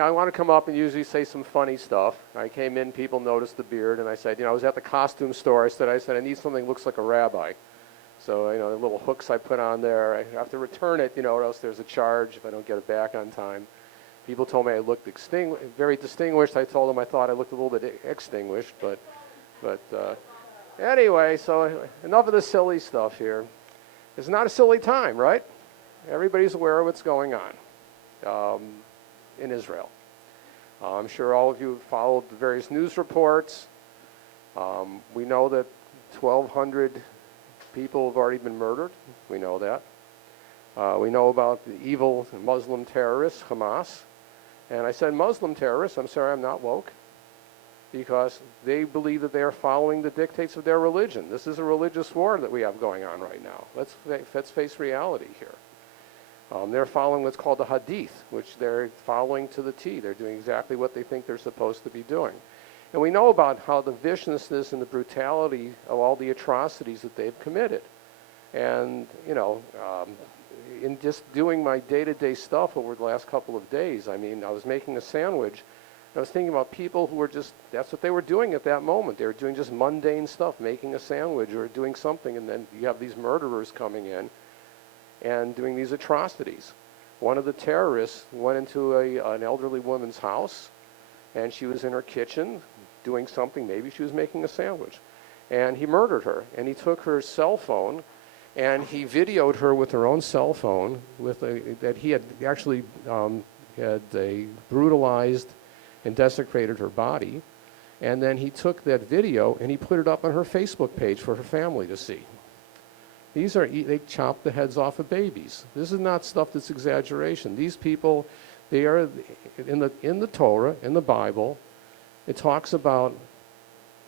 I want to come up and usually say some funny stuff. I came in, people noticed the beard, and I said, I was at the costume store. I said, I need something that looks like a rabbi. So, the little hooks I put on there, I have to return it, or else there's a charge if I don't get it back on time. People told me I looked very distinguished. I told them I thought I looked a little bit extinguished, but anyway, so enough of the silly stuff here. It's not a silly time, right? Everybody's aware of what's going on in Israel. I'm sure all of you have followed the various news reports. We know that 1,200 people have already been murdered. We know that. We know about the evil Muslim terrorists, Hamas. And I said Muslim terrorists. I'm sorry, I'm not woke, because they believe that they are following the dictates of their religion. This is a religious war that we have going on right now. Let's face reality here. They're following what's called the Hadith, which they're following to the T. They're doing exactly what they think they're supposed to be doing. And we know about how the viciousness and the brutality of all the atrocities that they've committed. And, in just doing my day-to-day stuff over the last couple of days, I was making a sandwich, and I was thinking about people who were that's what they were doing at that moment. They were doing just mundane stuff, making a sandwich or doing something, and then you have these murderers coming in and doing these atrocities. One of the terrorists went into an elderly woman's house, and she was in her kitchen doing something. Maybe she was making a sandwich. And he murdered her, and he took her cell phone, and he videoed her with her own cell phone that he had actually brutalized and desecrated her body. And then he took that video and he put it up on her Facebook page for her family to see. They chopped the heads off of babies. This is not stuff that's exaggeration. These people, they are in the Torah, in the Bible, it talks about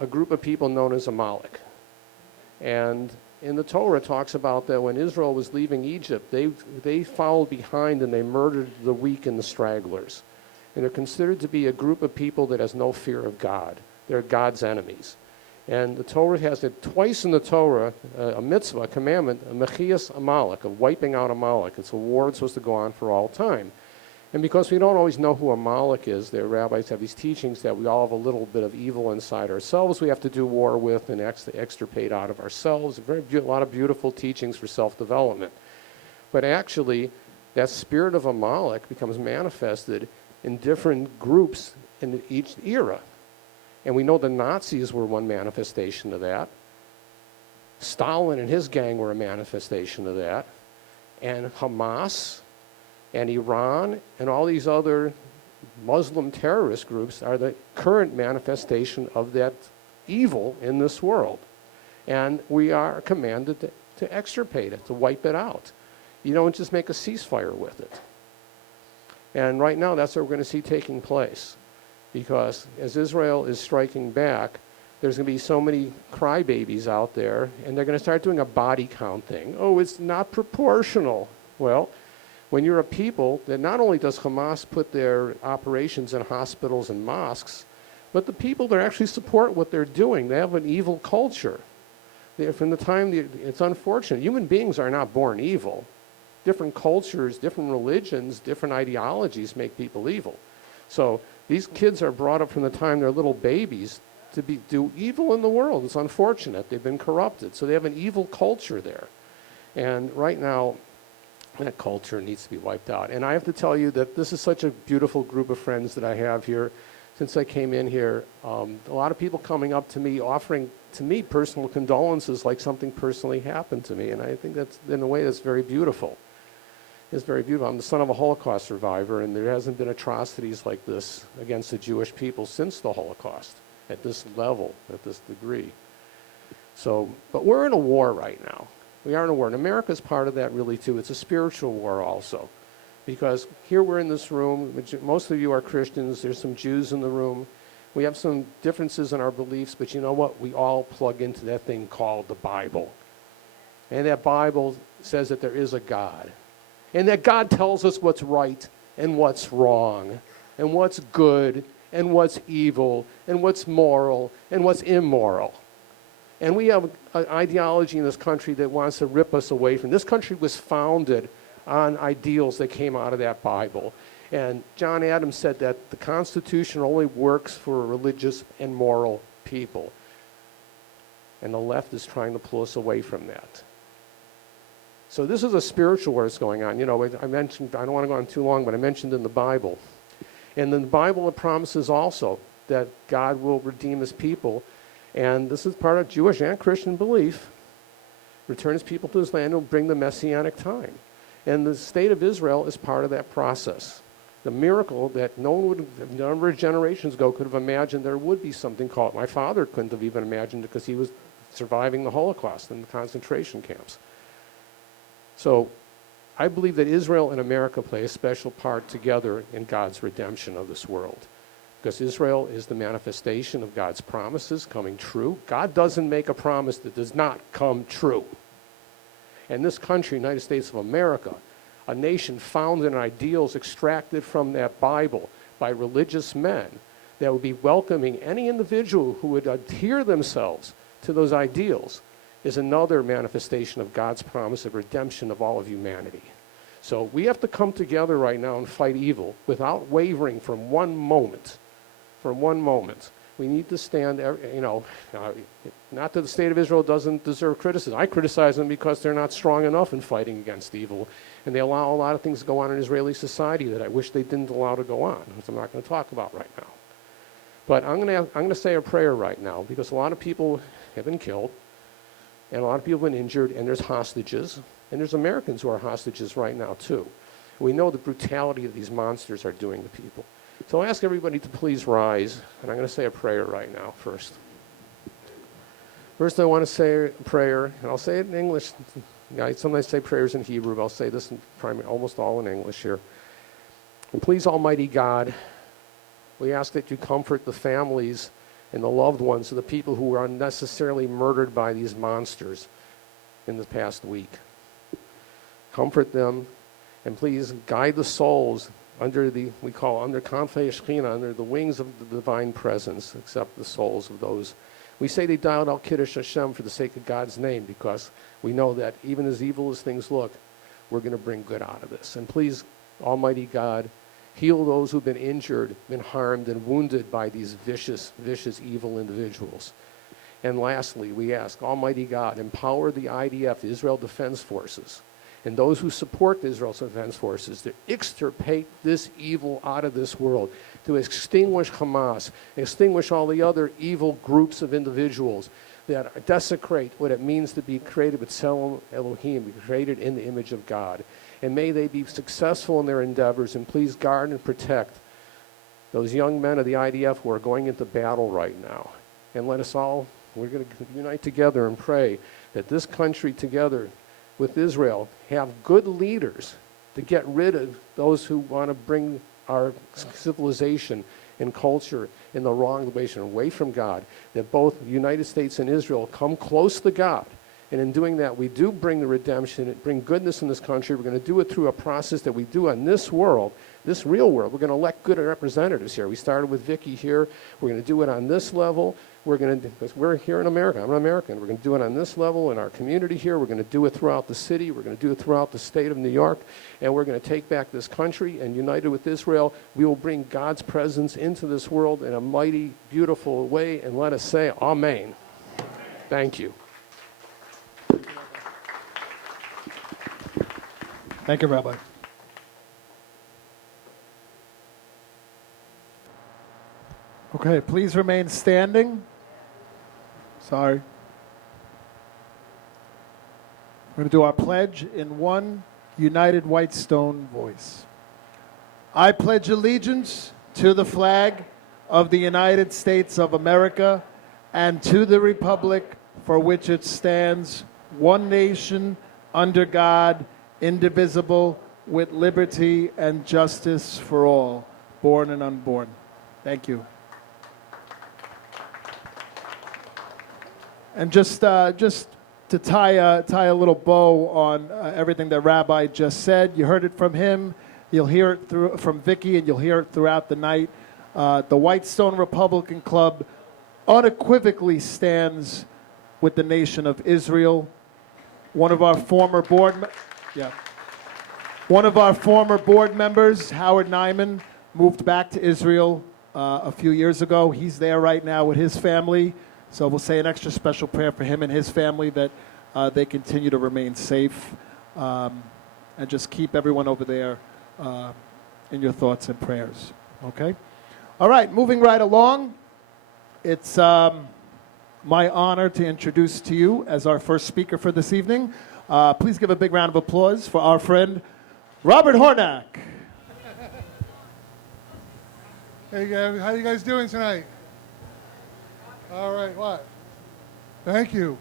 a group of people known as Amalek. And in the Torah, it talks about that when Israel was leaving Egypt, they followed behind and they murdered the weak and the stragglers. And they're considered to be a group of people that has no fear of God. They're God's enemies. And the Torah has it twice in the Torah, a mitzvah, a commandment, a mechias Amalek, of wiping out Amalek. It's a war that's supposed to go on for all time. And because we don't always know who Amalek is, the rabbis have these teachings that we all have a little bit of evil inside ourselves we have to do war with and extirpate out of ourselves. A lot of beautiful teachings for self-development. But actually, that spirit of Amalek becomes manifested in different groups in each era. And we know the Nazis were one manifestation of that. Stalin and his gang were a manifestation of that. And Hamas and Iran and all these other Muslim terrorist groups are the current manifestation of that evil in this world. And we are commanded to extirpate it, to wipe it out. You don't just make a ceasefire with it. And right now, that's what we're going to see taking place. Because as Israel is striking back, there's going to be so many crybabies out there, and they're going to start doing a body count thing. Oh, it's not proportional. Well, when you're a people, that not only does Hamas put their operations in hospitals and mosques, but the people that actually support what they're doing, they have an evil culture. From the time, it's unfortunate. Human beings are not born evil. Different cultures, different religions, different ideologies make people evil. So these kids are brought up from the time they're little babies to do evil in the world. It's unfortunate. They've been corrupted. So they have an evil culture there. And right now, that culture needs to be wiped out. And I have to tell you that this is such a beautiful group of friends that I have here. Since I came in here, a lot of people coming up to me, offering to me personal condolences like something personally happened to me. And I think that's, in a way, that's very beautiful. It's very beautiful. I'm the son of a Holocaust survivor, and there hasn't been atrocities like this against the Jewish people since the Holocaust, at this level, at this degree. So, but we're in a war right now. We are in a war, and America's part of that really too. It's a spiritual war also, because here we're in this room, most of you are Christians, there's some Jews in the room, we have some differences in our beliefs, but you know what? We all plug into that thing called the Bible. And that Bible says that there is a God, and that God tells us what's right and what's wrong, and what's good and what's evil, and what's moral and what's immoral. And we have an ideology in this country that wants to rip us away from. This country was founded on ideals that came out of that Bible. And John Adams said that the Constitution only works for religious and moral people. And the left is trying to pull us away from that. So this is a spiritual war that's going on. You know, I mentioned, I don't want to go on too long, but I mentioned in the Bible. And in the Bible it promises also that God will redeem his people. And this is part of Jewish and Christian belief. Return his people to his land and will bring the Messianic time. And the state of Israel is part of that process. The miracle that no one would, a number of generations ago, could have imagined there would be something called. My father couldn't have even imagined it because he was surviving the Holocaust and the concentration camps. So I believe that Israel and America play a special part together in God's redemption of this world. Because Israel is the manifestation of God's promises coming true. God doesn't make a promise that does not come true. And this country, United States of America, a nation founded in ideals extracted from that Bible by religious men that would be welcoming any individual who would adhere themselves to those ideals, is another manifestation of God's promise of redemption of all of humanity. So we have to come together right now and fight evil without wavering from one moment. From one moment. We need to stand, you know, not that the state of Israel doesn't deserve criticism. I criticize them because they're not strong enough in fighting against evil. And they allow a lot of things to go on in Israeli society that I wish they didn't allow to go on, which I'm not going to talk about right now. But I'm going to say a prayer right now because a lot of people have been killed and a lot of people have been injured, and there's hostages, and there's Americans who are hostages right now too. We know the brutality that these monsters are doing to people. So I ask everybody to please rise, and I'm going to say a prayer right now first. First I want to say a prayer, and I'll say it in English. I sometimes say prayers in Hebrew, but I'll say this in almost all in English here. And please, Almighty God, we ask that you comfort the families and the loved ones of the people who were unnecessarily murdered by these monsters in the past week. Comfort them, and please guide the souls under the, we call under Kanfei Shechina, under the wings of the divine presence, accept the souls of those. We say they died al Kiddush Hashem for the sake of God's name, because we know that even as evil as things look, we're going to bring good out of this. And please, Almighty God, heal those who've been injured, been harmed, and wounded by these vicious, vicious, evil individuals. And lastly, we ask, Almighty God, empower the IDF, the Israel Defense Forces, and those who support the Israel Defense Forces to extirpate this evil out of this world, to extinguish Hamas, extinguish all the other evil groups of individuals that desecrate what it means to be created with Tselem Elohim, be created in the image of God. And may they be successful in their endeavors, and please guard and protect those young men of the IDF who are going into battle right now. And let us all, we're going to unite together and pray that this country together with Israel have good leaders to get rid of those who want to bring our civilization and culture in the wrong direction, away from God, that both the United States and Israel come close to God. And in doing that, we do bring the redemption, bring goodness in this country. We're going to do it through a process that we do in this world, this real world. We're going to elect good representatives here. We started with Vicky here. We're going to do it on this level. We're going to, because we're here in America. I'm an American. We're going to do it on this level in our community here. We're going to do it throughout the city. We're going to do it throughout the state of New York. And we're going to take back this country, and united with Israel, we will bring God's presence into this world in a mighty, beautiful way. And let us say, Amen. Thank you. Thank you, Rabbi. Okay, please remain standing. Sorry. We're going to do our pledge in one united white stone voice. I pledge allegiance to the flag of the United States of America and to the republic for which it stands, one nation, under God, indivisible, with liberty and justice for all, born and unborn. Thank you. And just to tie a little bow on everything that Rabbi just said, you heard it from him, you'll hear it from Vicky, and you'll hear it throughout the night. The Whitestone Republican Club unequivocally stands with the nation of Israel. One of our former board members... Yeah. One of our former board members, Howard Nyman, moved back to Israel a few years ago. He's there right now with his family. So we'll say an extra special prayer for him and his family that they continue to remain safe. And just keep everyone over there in your thoughts and prayers. Okay? All right, moving right along. It's my honor to introduce to you as our first speaker for this evening. Please give a big round of applause for our friend, Robert Hornak. Hey guys, how you guys doing tonight? All right, what? Thank you.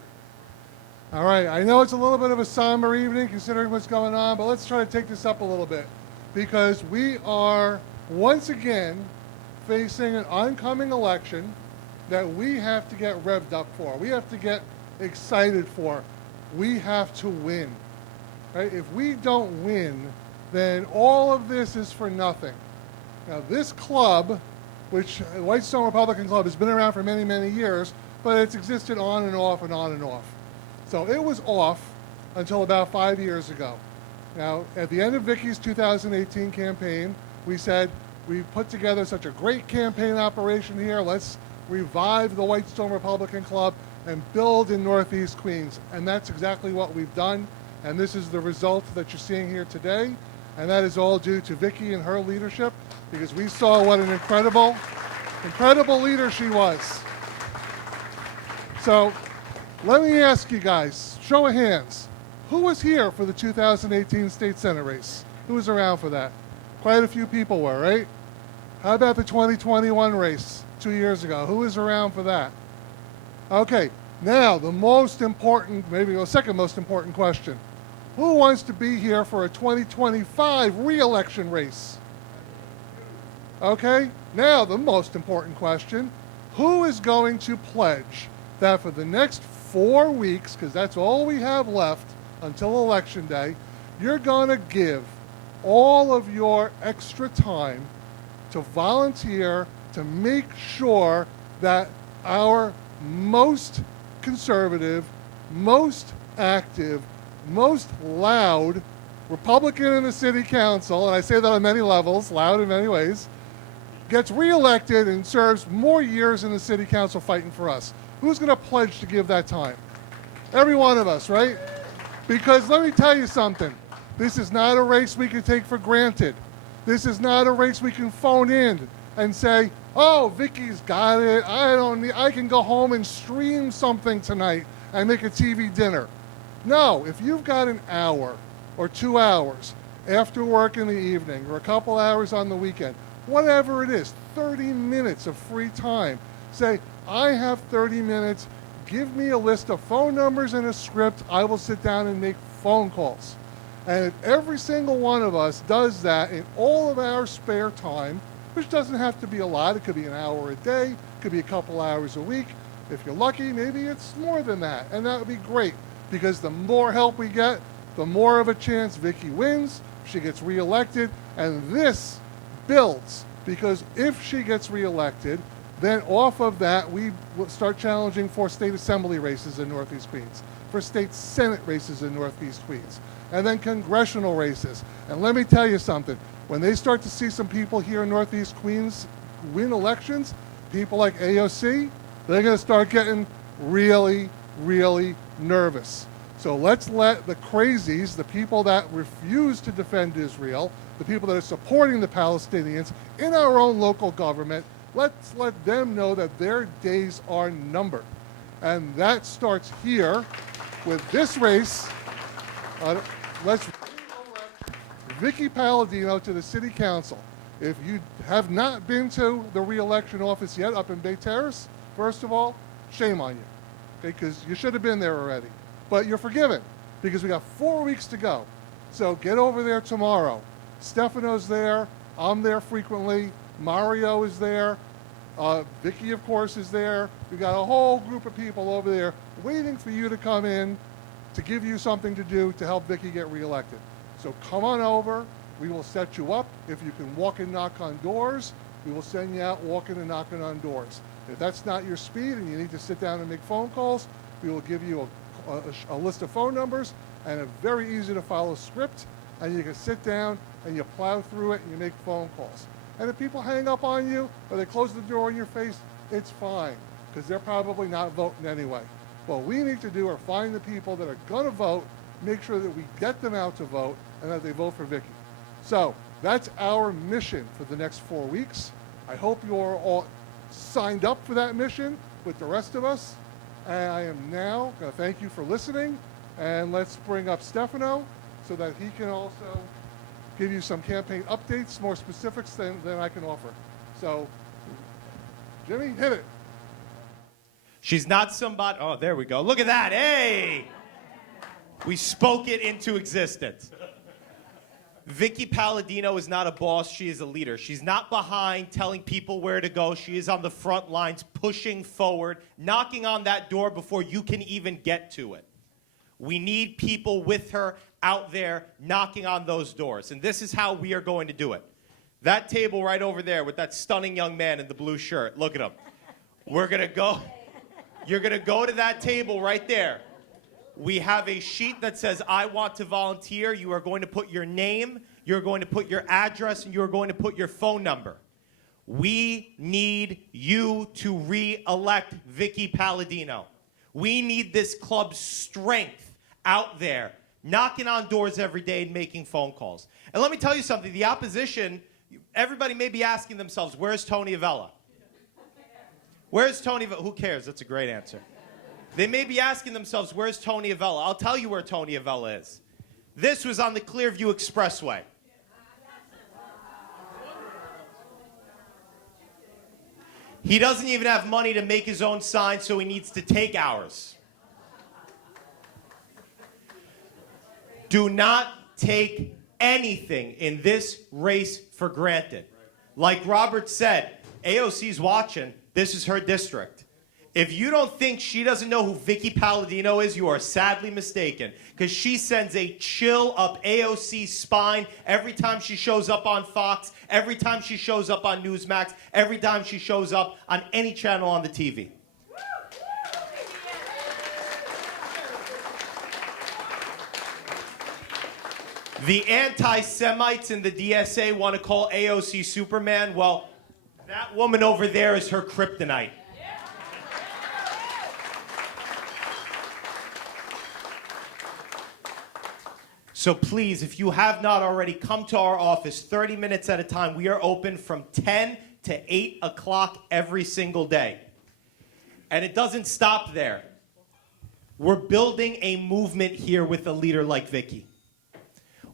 All right, I know it's a little bit of a somber evening considering what's going on, but let's try to take this up a little bit because we are once again facing an oncoming election that we have to get revved up for. We have to get excited for. We have to win. Right? If we don't win, then all of this is for nothing. Now, this club, which Whitestone Republican Club, has been around for many, many years, but it's existed on and off and on and off. So it was off until about 5 years ago. Now, at the end of Vicky's 2018 campaign, we said, we put together such a great campaign operation here, let's revive the Whitestone Republican Club and build in Northeast Queens. And that's exactly what we've done. And this is the result that you're seeing here today. And that is all due to Vicky and her leadership, because we saw what an incredible leader she was. So let me ask you guys, show of hands, who was here for the 2018 State Senate race? Who was around for that? Quite a few people were, right? How about the 2021 race 2 years ago? Who was around for that? Okay, now the most important, maybe the second most important question. Who wants to be here for a 2025 re-election race? Okay, now the most important question. Who is going to pledge that for the next 4 weeks, because that's all we have left until Election Day, you're going to give all of your extra time to volunteer to make sure that our most conservative, most active, most loud Republican in the city council, and I say that on many levels, loud in many ways, gets reelected and serves more years in the city council fighting for us. Who's going to pledge to give that time? Every one of us, right? Because let me tell you something. This is not a race we can take for granted. This is not a race we can phone in and say, oh, Vicky's got it. I can go home and stream something tonight and make a TV dinner. No, if you've got an hour or 2 hours after work in the evening or a couple hours on the weekend, whatever it is, 30 minutes of free time, say, I have 30 minutes, give me a list of phone numbers and a script, I will sit down and make phone calls. And if every single one of us does that in all of our spare time, which doesn't have to be a lot, it could be an hour a day, it could be a couple hours a week. If you're lucky, maybe it's more than that, and that would be great. Because the more help we get, the more of a chance Vicky wins, she gets reelected, and this builds. Because if she gets reelected, then off of that, we will start challenging for state assembly races in Northeast Queens, for state Senate races in Northeast Queens, and then congressional races. And let me tell you something, when they start to see some people here in Northeast Queens win elections, people like AOC, they're going to start getting really, really nervous. So let's let the crazies, the people that refuse to defend Israel, the people that are supporting the Palestinians in our own local government, let's let them know that their days are numbered. And that starts here with this race. Let's re-elect Vicky Palladino to the City Council. If you have not been to the re-election office yet up in Bay Terrace, first of all, shame on you. Because you should have been there already. But you're forgiven, because we got 4 weeks to go. So get over there tomorrow. Stefano's there. I'm there frequently. Mario is there. Vicky, of course, is there. We got a whole group of people over there waiting for you to come in to give you something to do to help Vicky get reelected. So come on over. We will set you up. If you can walk and knock on doors, we will send you out walking and knocking on doors. If that's not your speed and you need to sit down and make phone calls, we will give you a list of phone numbers and a very easy to follow script, and you can sit down and you plow through it and you make phone calls. And if people hang up on you or they close the door in your face, it's fine, because they're probably not voting anyway. What we need to do are find the people that are going to vote, make sure that we get them out to vote, and that they vote for Vicky. So that's our mission for the next 4 weeks. I hope you are all signed up for that mission with the rest of us. And I am now going to thank you for listening, and let's bring up Stefano so that he can also give you some campaign updates, more specifics than I can offer. So, Jimmy, hit it. She's not somebody. Oh, there we go. Look at that. Hey! We spoke it into existence. Vicky Palladino is not a boss. She is a leader. She's not behind telling people where to go. She is on the front lines, pushing forward, knocking on that door before you can even get to it. We need people with her out there knocking on those doors. And this is how we are going to do it. That table right over there with that stunning young man in the blue shirt. Look at him. We're going to go. You're going to go to that table right there. We have a sheet that says, I want to volunteer. You are going to put your name, you're going to put your address, and you're going to put your phone number. We need you to re-elect Vicky Palladino. We need this club's strength out there, knocking on doors every day and making phone calls. And let me tell you something. The opposition, everybody may be asking themselves, where's Tony Avella? Where's Tony Avella? Who cares? That's a great answer. They may be asking themselves, where's Tony Avella? I'll tell you where Tony Avella is. This was on the Clearview Expressway. He doesn't even have money to make his own sign, so he needs to take ours. Do not take anything in this race for granted. Like Robert said, AOC's watching. This is her district. If you don't think she doesn't know who Vicky Palladino is, you are sadly mistaken. Because she sends a chill up AOC's spine every time she shows up on Fox, every time she shows up on Newsmax, every time she shows up on any channel on the TV. The anti-Semites in the DSA want to call AOC Superman. Well, that woman over there is her kryptonite. So please, if you have not already, come to our office 30 minutes at a time. We are open from 10 to 8 o'clock every single day. And it doesn't stop there. We're building a movement here with a leader like Vicky.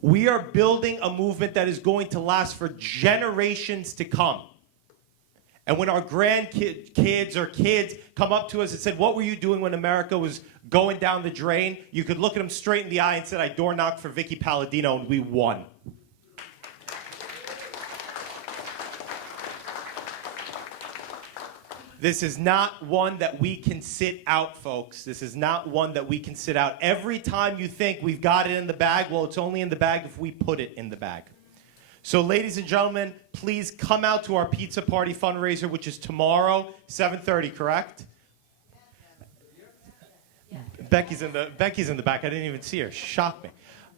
We are building a movement that is going to last for generations to come. And when our grandkids or kids come up to us and said, what were you doing when America was going down the drain? You could look at them straight in the eye and said, I door knocked for Vicky Palladino and we won. This is not one that we can sit out, folks. This is not one that we can sit out. Every time you think we've got it in the bag, well, it's only in the bag if we put it in the bag. So, ladies and gentlemen, please come out to our pizza party fundraiser, which is tomorrow, 7:30, correct? Becky's in the back. I didn't even see her. She shocked me.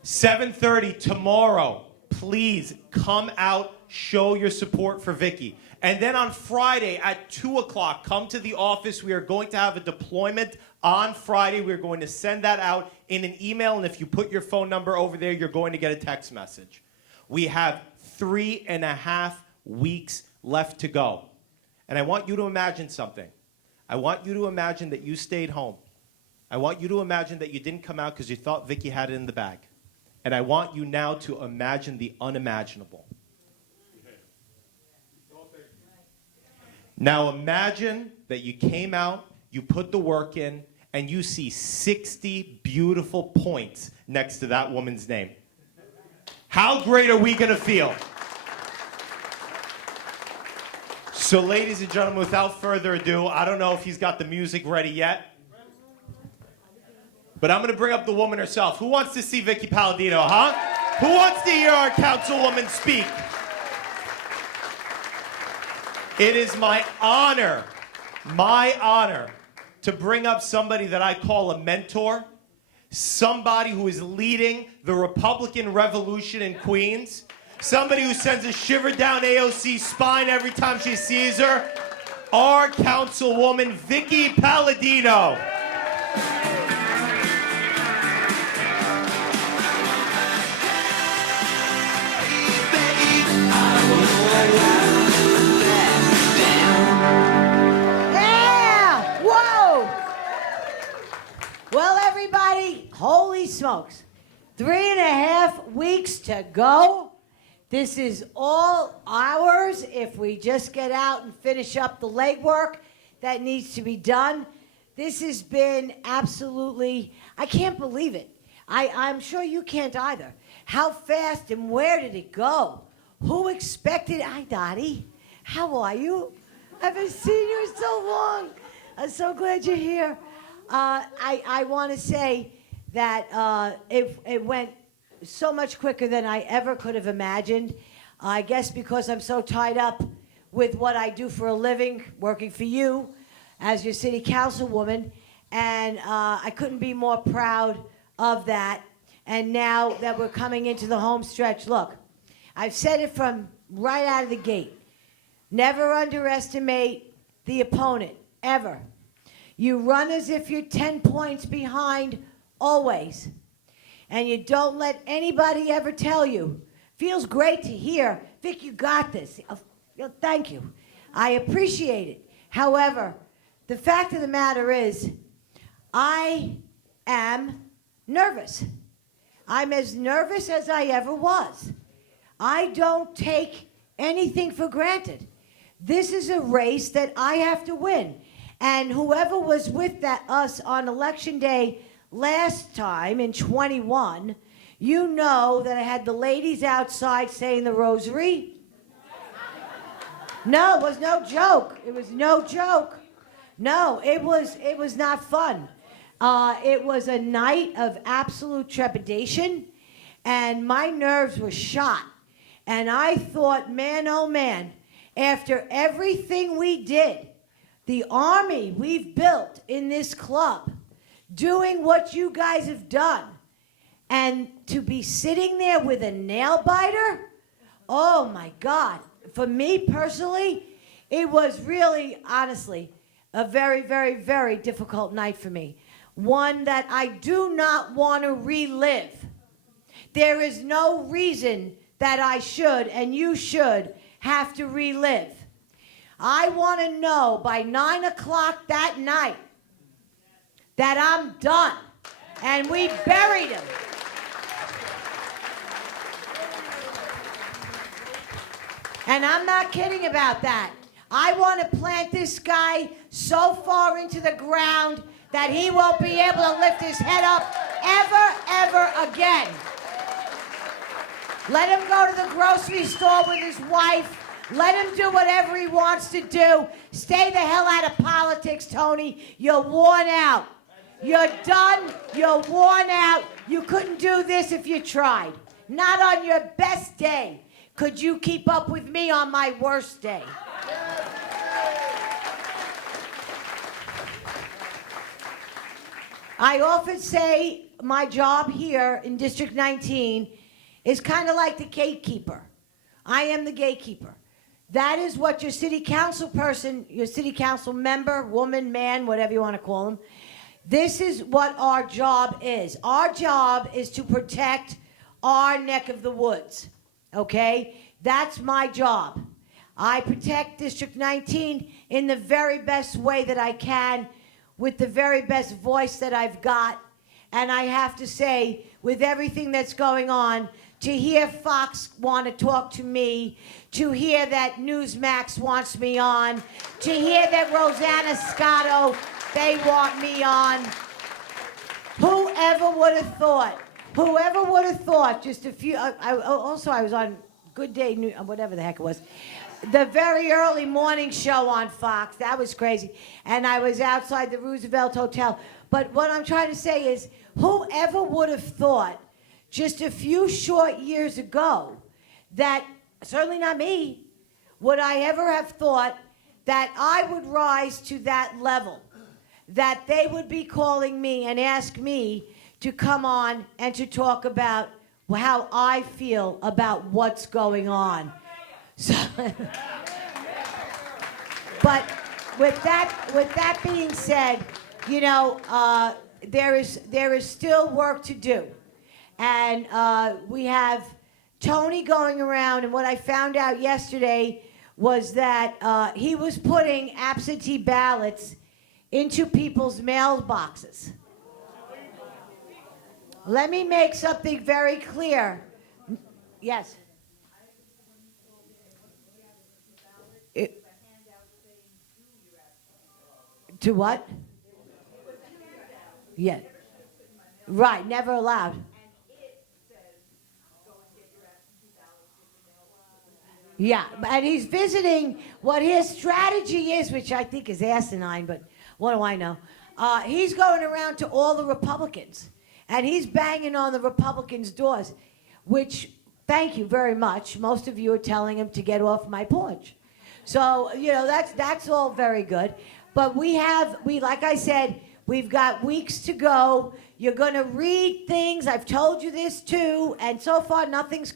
7:30 tomorrow. Please come out, show your support for Vicky. And then on Friday at 2 o'clock, come to the office. We are going to have a deployment on Friday. We're going to send that out in an email. And if you put your phone number over there, you're going to get a text message. We have 3.5 weeks left to go. And I want you to imagine something. I want you to imagine that you stayed home. I want you to imagine that you didn't come out because you thought Vicky had it in the bag. And I want you now to imagine the unimaginable. Now imagine that you came out, you put the work in, and you see 60 beautiful points next to that woman's name. How great are we going to feel? So, ladies and gentlemen, without further ado, I don't know if he's got the music ready yet, but I'm going to bring up the woman herself. Who wants to see Vicky Palladino, huh? Who wants to hear our councilwoman speak? It is my honor to bring up somebody that I call a mentor, somebody who is leading the Republican revolution in Queens, somebody who sends a shiver down AOC's spine every time she sees her, our Councilwoman Vicky Palladino. Yeah! Whoa! Well, everybody, holy smokes. 3.5 weeks to go. This is all ours if we just get out and finish up the legwork that needs to be done. This has been absolutely, I can't believe it. I'm sure you can't either. How fast and where did it go? Who expected? Hi, Dottie. How are you? I haven't seen you in so long. I'm so glad you're here. I want to say that it went so much quicker than I ever could have imagined. I guess because I'm so tied up with what I do for a living, working for you as your city councilwoman, and I couldn't be more proud of that. And now that we're coming into the home stretch, look, I've said it from right out of the gate. Never underestimate the opponent, ever. You run as if you're 10 points behind, always. And you don't let anybody ever tell you. Feels great to hear, Vic, you got this. Thank you. I appreciate it. However, the fact of the matter is, I am nervous. I'm as nervous as I ever was. I don't take anything for granted. This is a race that I have to win. And whoever was with us on Election Day last time in 21, you know that I had the ladies outside saying the rosary. No, it was no joke. It was no joke. No, it was not fun. It was a night of absolute trepidation, and my nerves were shot. And I thought, man, oh man, after everything we did, the army we've built in this club, doing what you guys have done, and to be sitting there with a nail biter, oh my God. For me personally, it was really, honestly, a very, very, very difficult night for me. One that I do not want to relive. There is no reason that I should and you should have to relive. I want to know by 9 o'clock that night that I'm done and we buried him. And I'm not kidding about that. I want to plant this guy so far into the ground that he won't be able to lift his head up ever again. Let him go to the grocery store with his wife. Let him do whatever he wants to do. Stay the hell out of politics, Tony. You're worn out. You're done. You're worn out. You couldn't do this if you tried. Not on your best day could you keep up with me on my worst day. I often say my job here in District 19 is kind of like the gatekeeper. I am the gatekeeper. That is what your city council person, your city council member, woman, man, whatever you want to call them, this is what our job is. Our job is to protect our neck of the woods, okay? That's my job. I protect District 19 in the very best way that I can, with the very best voice that I've got. And I have to say, with everything that's going on, to hear Fox want to talk to me, to hear that Newsmax wants me on, to hear that Rosanna Scotto, they want me on. Whoever would have thought? Whoever would have thought? Just a few. I was on Good Day, whatever the heck it was. The very early morning show on Fox. That was crazy. And I was outside the Roosevelt Hotel. But what I'm trying to say is, whoever would have thought just a few short years ago that, certainly not me, would I ever have thought that I would rise to that level, that they would be calling me and ask me to come on and to talk about how I feel about what's going on. So, but with that being said, you know, there is still work to do, and we have Tony going around, and what I found out yesterday was that he was putting absentee ballots into people's mailboxes. Let me make something very clear. Yes. To what? Yeah. Right, never allowed. Yeah, and he's visiting what his strategy is, which I think is asinine, but what do I know? He's going around to all the Republicans, and he's banging on the Republicans' doors, which, thank you very much. Most of you are telling him to get off my porch. So, you know, that's all very good. But like I said, we've got weeks to go. You're going to read things. I've told you this too, and so far nothing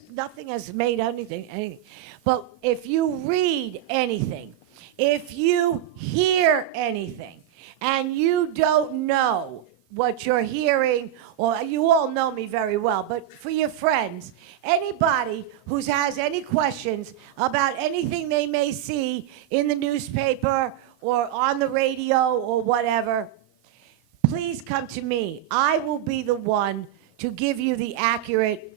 has made anything. But if you read anything, if you hear anything, and you don't know what you're hearing, or you all know me very well, but for your friends, anybody who has any questions about anything they may see in the newspaper or on the radio or whatever, please come to me. I will be the one to give you the accurate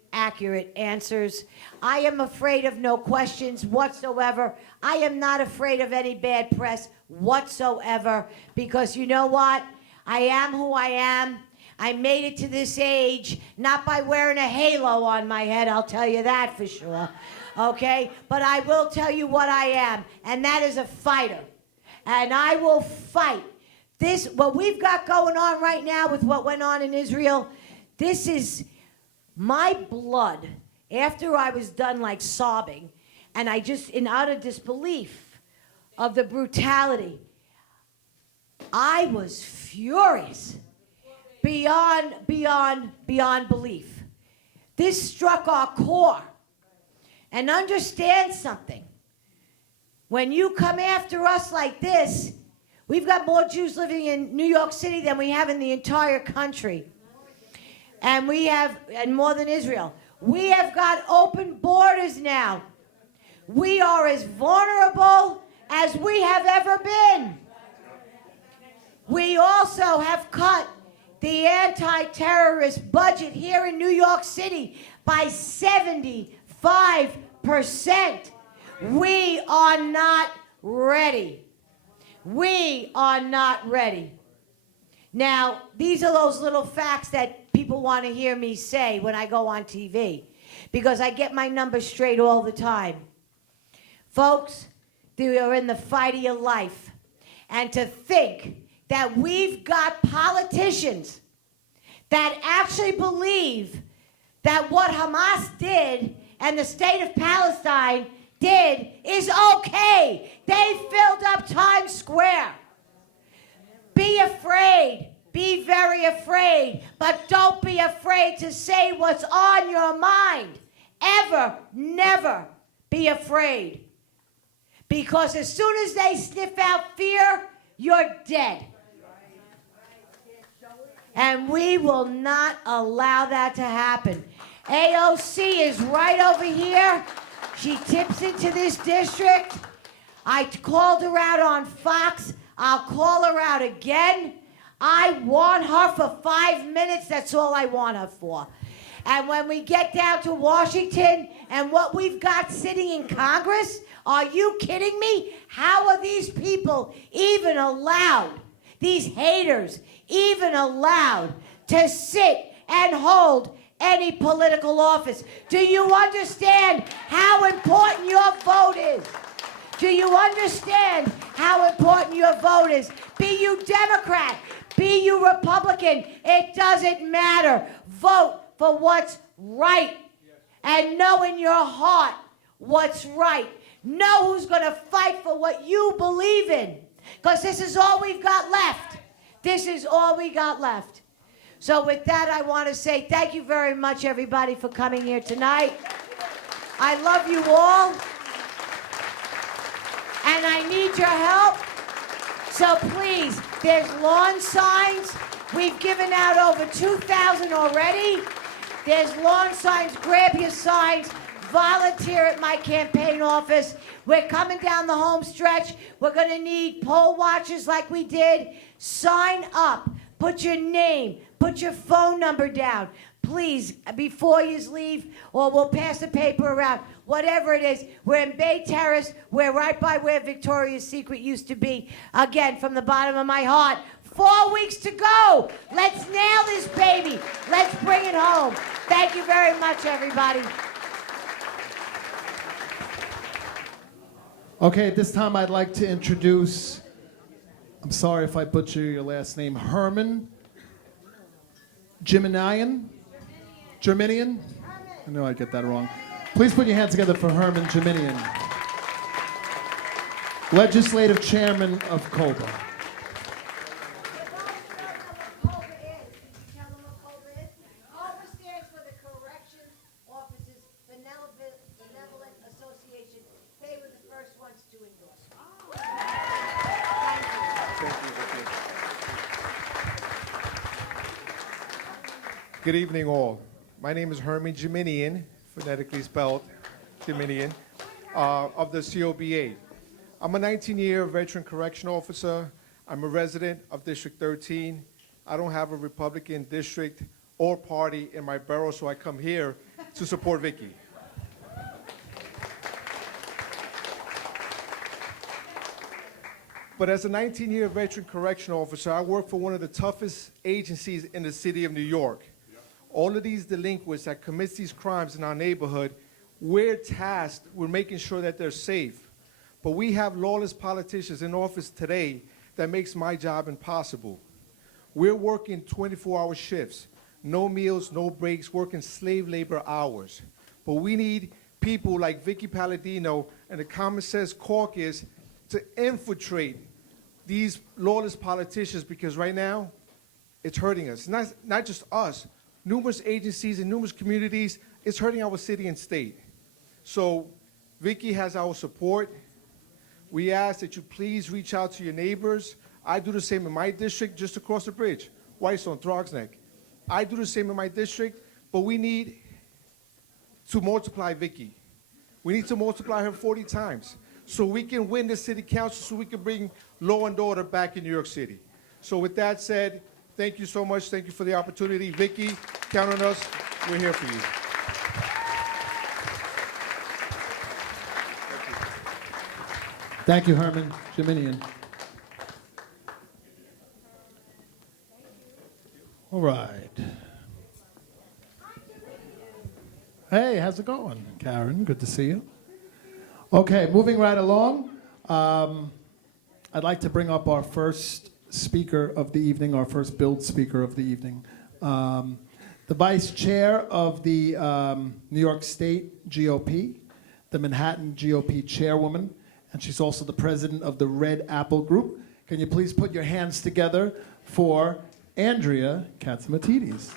answers. I am afraid of no questions whatsoever. I am not afraid of any bad press whatsoever, because you know what? I am who I am. I made it to this age, not by wearing a halo on my head, I'll tell you that for sure. Okay? But I will tell you what I am, and that is a fighter. And I will fight. What we've got going on right now with what went on in Israel, this is my blood. After I was done like sobbing, and I just, in utter disbelief of the brutality, I was furious beyond belief. This struck our core. And understand something. When you come after us like this, we've got more Jews living in New York City than we have in the entire country. And more than Israel. We have got open borders now. We are as vulnerable as we have ever been. We also have cut the anti-terrorist budget here in New York City by 75%. We are not ready. We are not ready. Now, these are those little facts that people want to hear me say when I go on TV, because I get my numbers straight all the time. Folks, they are in the fight of your life. And to think that we've got politicians that actually believe that what Hamas did and the state of Palestine did is okay. They filled up Times Square. Be afraid. Be very afraid. But don't be afraid to say what's on your mind. Ever, never be afraid. Because as soon as they sniff out fear, you're dead. And we will not allow that to happen. AOC is right over here. She tips into this district. I called her out on Fox. I'll call her out again. I want her for 5 minutes. That's all I want her for. And when we get down to Washington and what we've got sitting in Congress, are you kidding me? How are these people even allowed, these haters, even allowed to sit and hold any political office? Do you understand how important your vote is? Do you understand how important your vote is? Be you Democrat, be you Republican, it doesn't matter. Vote for what's right. And know in your heart what's right. Know who's going to fight for what you believe in. Because this is all we've got left. This is all we got left. So with that, I want to say thank you very much, everybody, for coming here tonight. I love you all. And I need your help. So please, there's lawn signs. We've given out over 2,000 already. There's lawn signs. Grab your signs. Volunteer at my campaign office. We're coming down the home stretch. We're going to need poll watchers like we did. Sign up. Put your name. Put your phone number down. Please, before you leave, or we'll pass the paper around. Whatever it is. We're in Bay Terrace. We're right by where Victoria's Secret used to be. Again, from the bottom of my heart. 4 weeks to go. Let's nail this baby. Let's bring it home. Thank you very much, everybody. Okay, at this time I'd like to introduce, I'm sorry if I butcher your last name, Herman Germinian? I knew I'd get that wrong. Please put your hands together for Herman Germinian, Legislative Chairman of COBA. Good evening, all. My name is Herman Germinian, phonetically spelled Germinian, of the COBA. I'm a 19-year veteran correctional officer. I'm a resident of District 13. I don't have a Republican district or party in my borough, so I come here to support Vicky. But as a 19-year veteran correctional officer, I work for one of the toughest agencies in the city of New York. All of these delinquents that commit these crimes in our neighborhood, we're tasked with making sure that they're safe. But we have lawless politicians in office today that makes my job impossible. We're working 24-hour shifts, no meals, no breaks, working slave labor hours. But we need people like Vicky Palladino and the Common Sense Caucus to infiltrate these lawless politicians, because right now, it's hurting us. Not just us, numerous agencies and numerous communities, it's hurting our city and state. So Vicky has our support. We ask that you please reach out to your neighbors. I do the same in my district, just across the bridge, Whitestone, Throgs Neck. I do the same in my district, but we need to multiply Vicky. We need to multiply her 40 times so we can win the city council, so we can bring law and order back in New York City. So with that said, thank you so much. Thank you for the opportunity. Vicky, count on us. We're here for you. Thank you, Herman Germinian. All right. Hey, how's it going, Karen? Good to see you. Okay, moving right along. I'd like to bring up our first speaker of the evening, our first Build speaker of the evening. The vice chair of the New York State GOP, the Manhattan GOP chairwoman, and she's also the president of the Red Apple Group. Can you please put your hands together for Andrea Catsimitidis?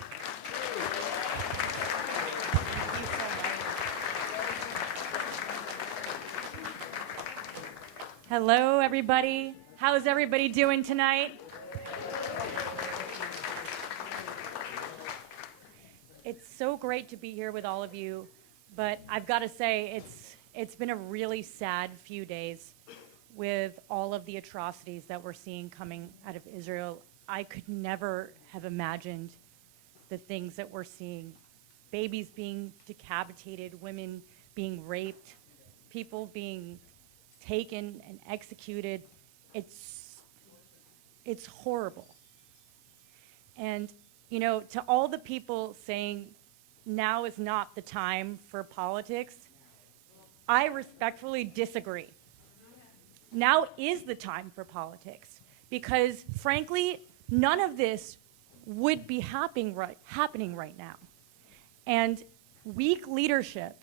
Hello, everybody. How's everybody doing tonight? It's so great to be here with all of you, but I've got to say it's been a really sad few days with all of the atrocities that we're seeing coming out of Israel. I could never have imagined the things that we're seeing. Babies being decapitated, women being raped, people being taken and executed. It's horrible. And, you know, to all the people saying now is not the time for politics, I respectfully disagree. Now is the time for politics, because frankly, none of this would be happening right now. And weak leadership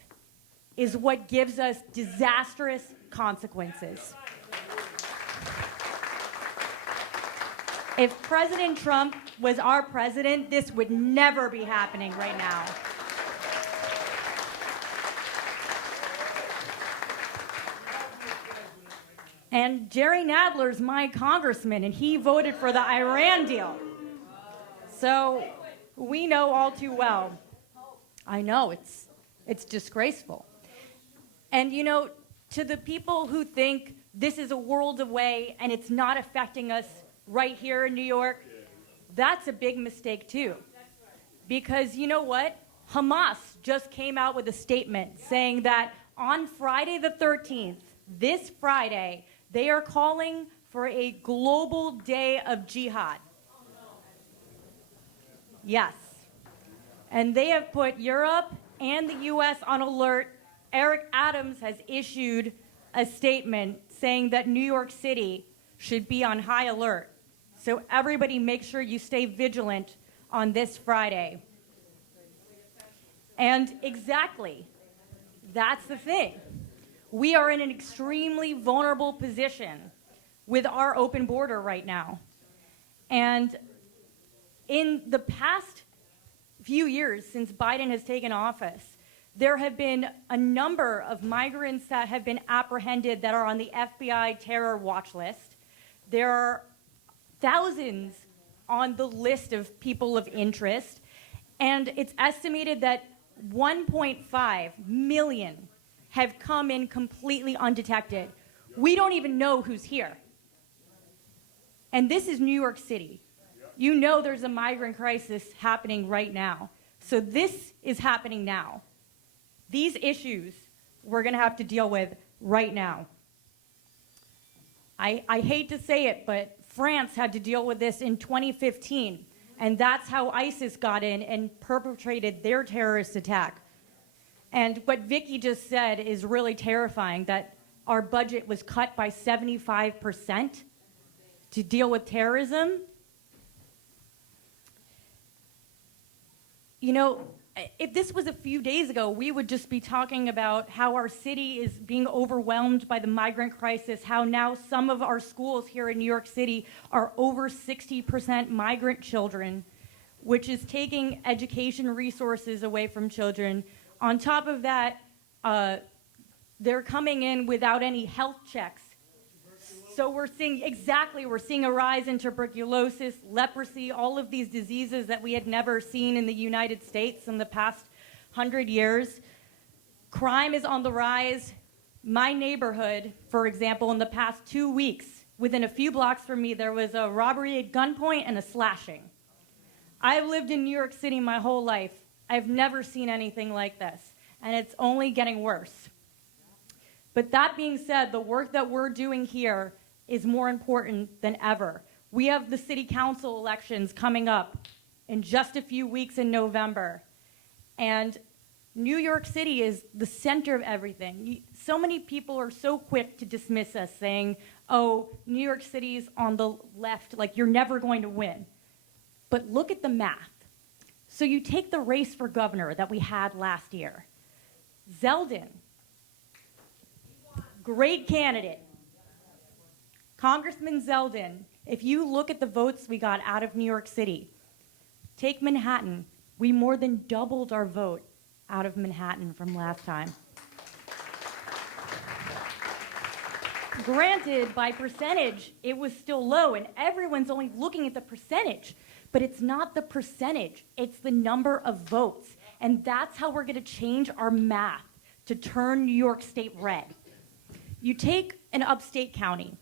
is what gives us disastrous consequences. If President Trump was our president, this would never be happening right now. And Jerry Nadler's my congressman, and he voted for the Iran deal. So we know all too well. I know, it's disgraceful. And you know, to the people who think this is a world away and it's not affecting us right here in New York, that's a big mistake too. Because you know what? Hamas just came out with a statement saying that on Friday the 13th, this Friday, they are calling for a global day of jihad. Yes. And they have put Europe and the U.S. on alert. Eric Adams has issued a statement saying that New York City should be on high alert. So everybody make sure you stay vigilant on this Friday. And exactly, that's the thing. We are in an extremely vulnerable position with our open border right now. And in the past few years since Biden has taken office, there have been a number of migrants that have been apprehended that are on the FBI terror watch list. There are thousands on the list of people of interest, and it's estimated that 1.5 million have come in completely undetected. We don't even know who's here. And this is New York City. You know there's a migrant crisis happening right now. So this is happening now. These issues we're going to have to deal with right now. I hate to say it, but France had to deal with this in 2015, and that's how ISIS got in and perpetrated their terrorist attack. And what Vicky just said is really terrifying, that our budget was cut by 75% to deal with terrorism. You know, if this was a few days ago, we would just be talking about how our city is being overwhelmed by the migrant crisis, how now some of our schools here in New York City are over 60% migrant children, which is taking education resources away from children. On top of that, they're coming in without any health checks. So we're seeing a rise in tuberculosis, leprosy, all of these diseases that we had never seen in the United States in the past 100 years. Crime is on the rise. My neighborhood, for example, in the past 2 weeks, within a few blocks from me, there was a robbery at gunpoint and a slashing. I've lived in New York City my whole life. I've never seen anything like this, and it's only getting worse. But that being said, the work that we're doing here is more important than ever. We have the city council elections coming up in just a few weeks in November. And New York City is the center of everything. So many people are so quick to dismiss us, saying, oh, New York City's on the left, like you're never going to win. But look at the math. So you take the race for governor that we had last year. Zeldin, great candidate. Congressman Zeldin, if you look at the votes we got out of New York City, take Manhattan, we more than doubled our vote out of Manhattan from last time. Granted, by percentage, it was still low, and everyone's only looking at the percentage, but it's not the percentage, it's the number of votes. And that's how we're gonna change our math to turn New York State red. You take an upstate county,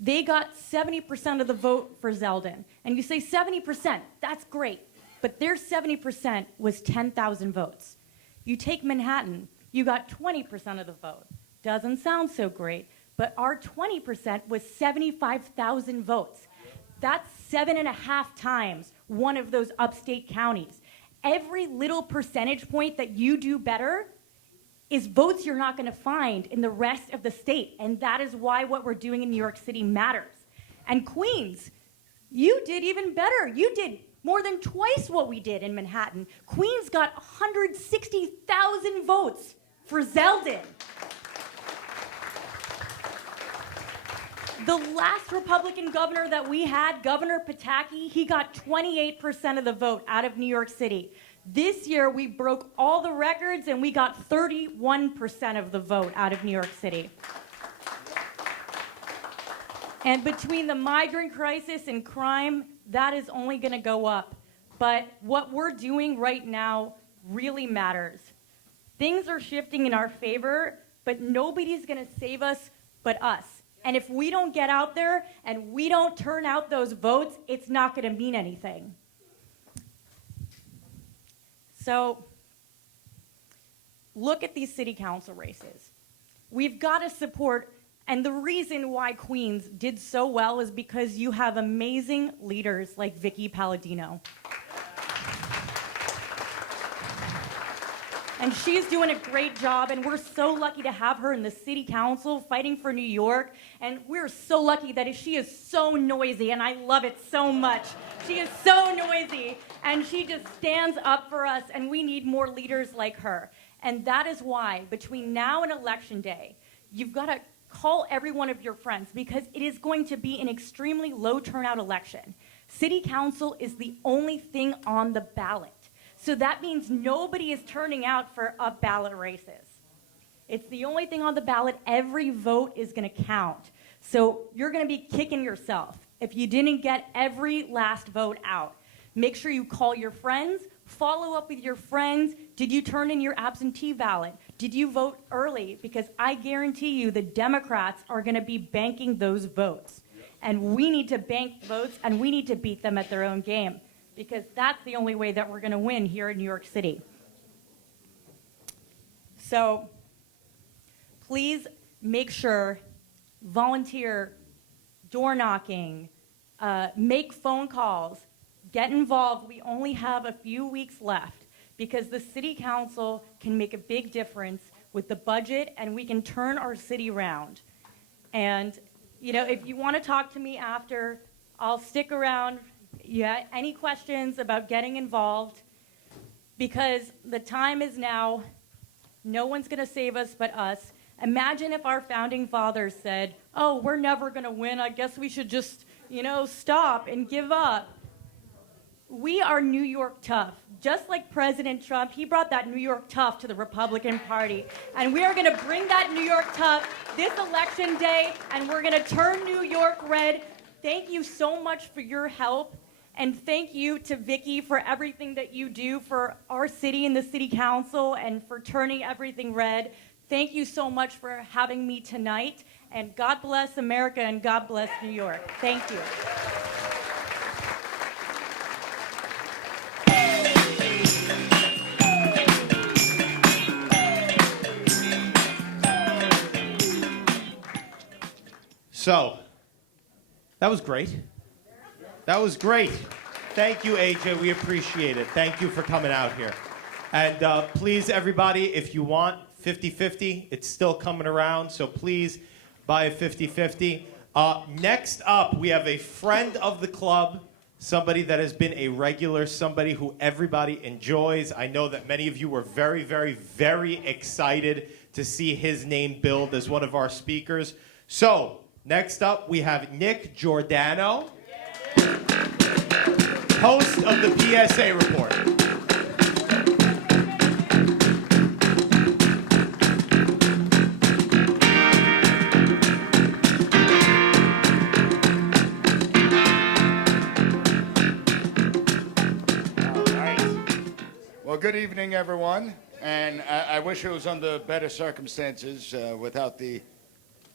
they got 70% of the vote for Zeldin. And you say 70%, that's great. But their 70% was 10,000 votes. You take Manhattan, you got 20% of the vote. Doesn't sound so great, but our 20% was 75,000 votes. That's 7.5 times one of those upstate counties. Every little percentage point that you do better is votes you're not going to find in the rest of the state. And that is why what we're doing in New York City matters. And Queens, you did even better. You did more than twice what we did in Manhattan. Queens got 160,000 votes for Zeldin. The last Republican governor that we had, Governor Pataki, he got 28% of the vote out of New York City. This year, we broke all the records and we got 31% of the vote out of New York City. And between the migrant crisis and crime, that is only going to go up. But what we're doing right now really matters. Things are shifting in our favor, but nobody's going to save us but us. And if we don't get out there and we don't turn out those votes, it's not going to mean anything. So look at these city council races. We've got to support, and the reason why Queens did so well is because you have amazing leaders like Vicky Palladino. And she's doing a great job, and we're so lucky to have her in the city council fighting for New York. And we're so lucky that she is so noisy, and I love it so much. She is so noisy, and she just stands up for us, and we need more leaders like her. And that is why, between now and Election Day, you've got to call every one of your friends, because it is going to be an extremely low turnout election. City council is the only thing on the ballot. So that means nobody is turning out for up-ballot races. It's the only thing on the ballot. Every vote is going to count. So you're going to be kicking yourself if you didn't get every last vote out. Make sure you call your friends, follow up with your friends. Did you turn in your absentee ballot? Did you vote early? Because I guarantee you the Democrats are going to be banking those votes. And we need to bank votes, and we need to beat them at their own game, because that's the only way that we're going to win here in New York City. So please make sure, volunteer, door knocking, make phone calls, get involved. We only have a few weeks left, because the city council can make a big difference with the budget, and we can turn our city around. And, you know, if you want to talk to me after, I'll stick around. Yeah, any questions about getting involved? Because the time is now. No one's going to save us but us. Imagine if our founding fathers said, oh, we're never going to win. I guess we should just, stop and give up. We are New York tough. Just like President Trump, he brought that New York tough to the Republican Party. And we are going to bring that New York tough this election day, and we're going to turn New York red. Thank you so much for your help. And thank you to Vicky for everything that you do for our city and the city council, and for turning everything red. Thank you so much for having me tonight. And God bless America, and God bless New York. Thank you. So, that was great. That was great. Thank you, AJ. We appreciate it. Thank you for coming out here. And please, everybody, if you want 50-50, it's still coming around, so please buy a 50-50. Next up, we have a friend of the club, somebody that has been a regular, somebody who everybody enjoys. I know that many of you were very, very, very excited to see his name billed as one of our speakers. So, next up, we have Nick Giordano, host of the PSA Report. Well, good evening, everyone. And I wish it was under better circumstances without the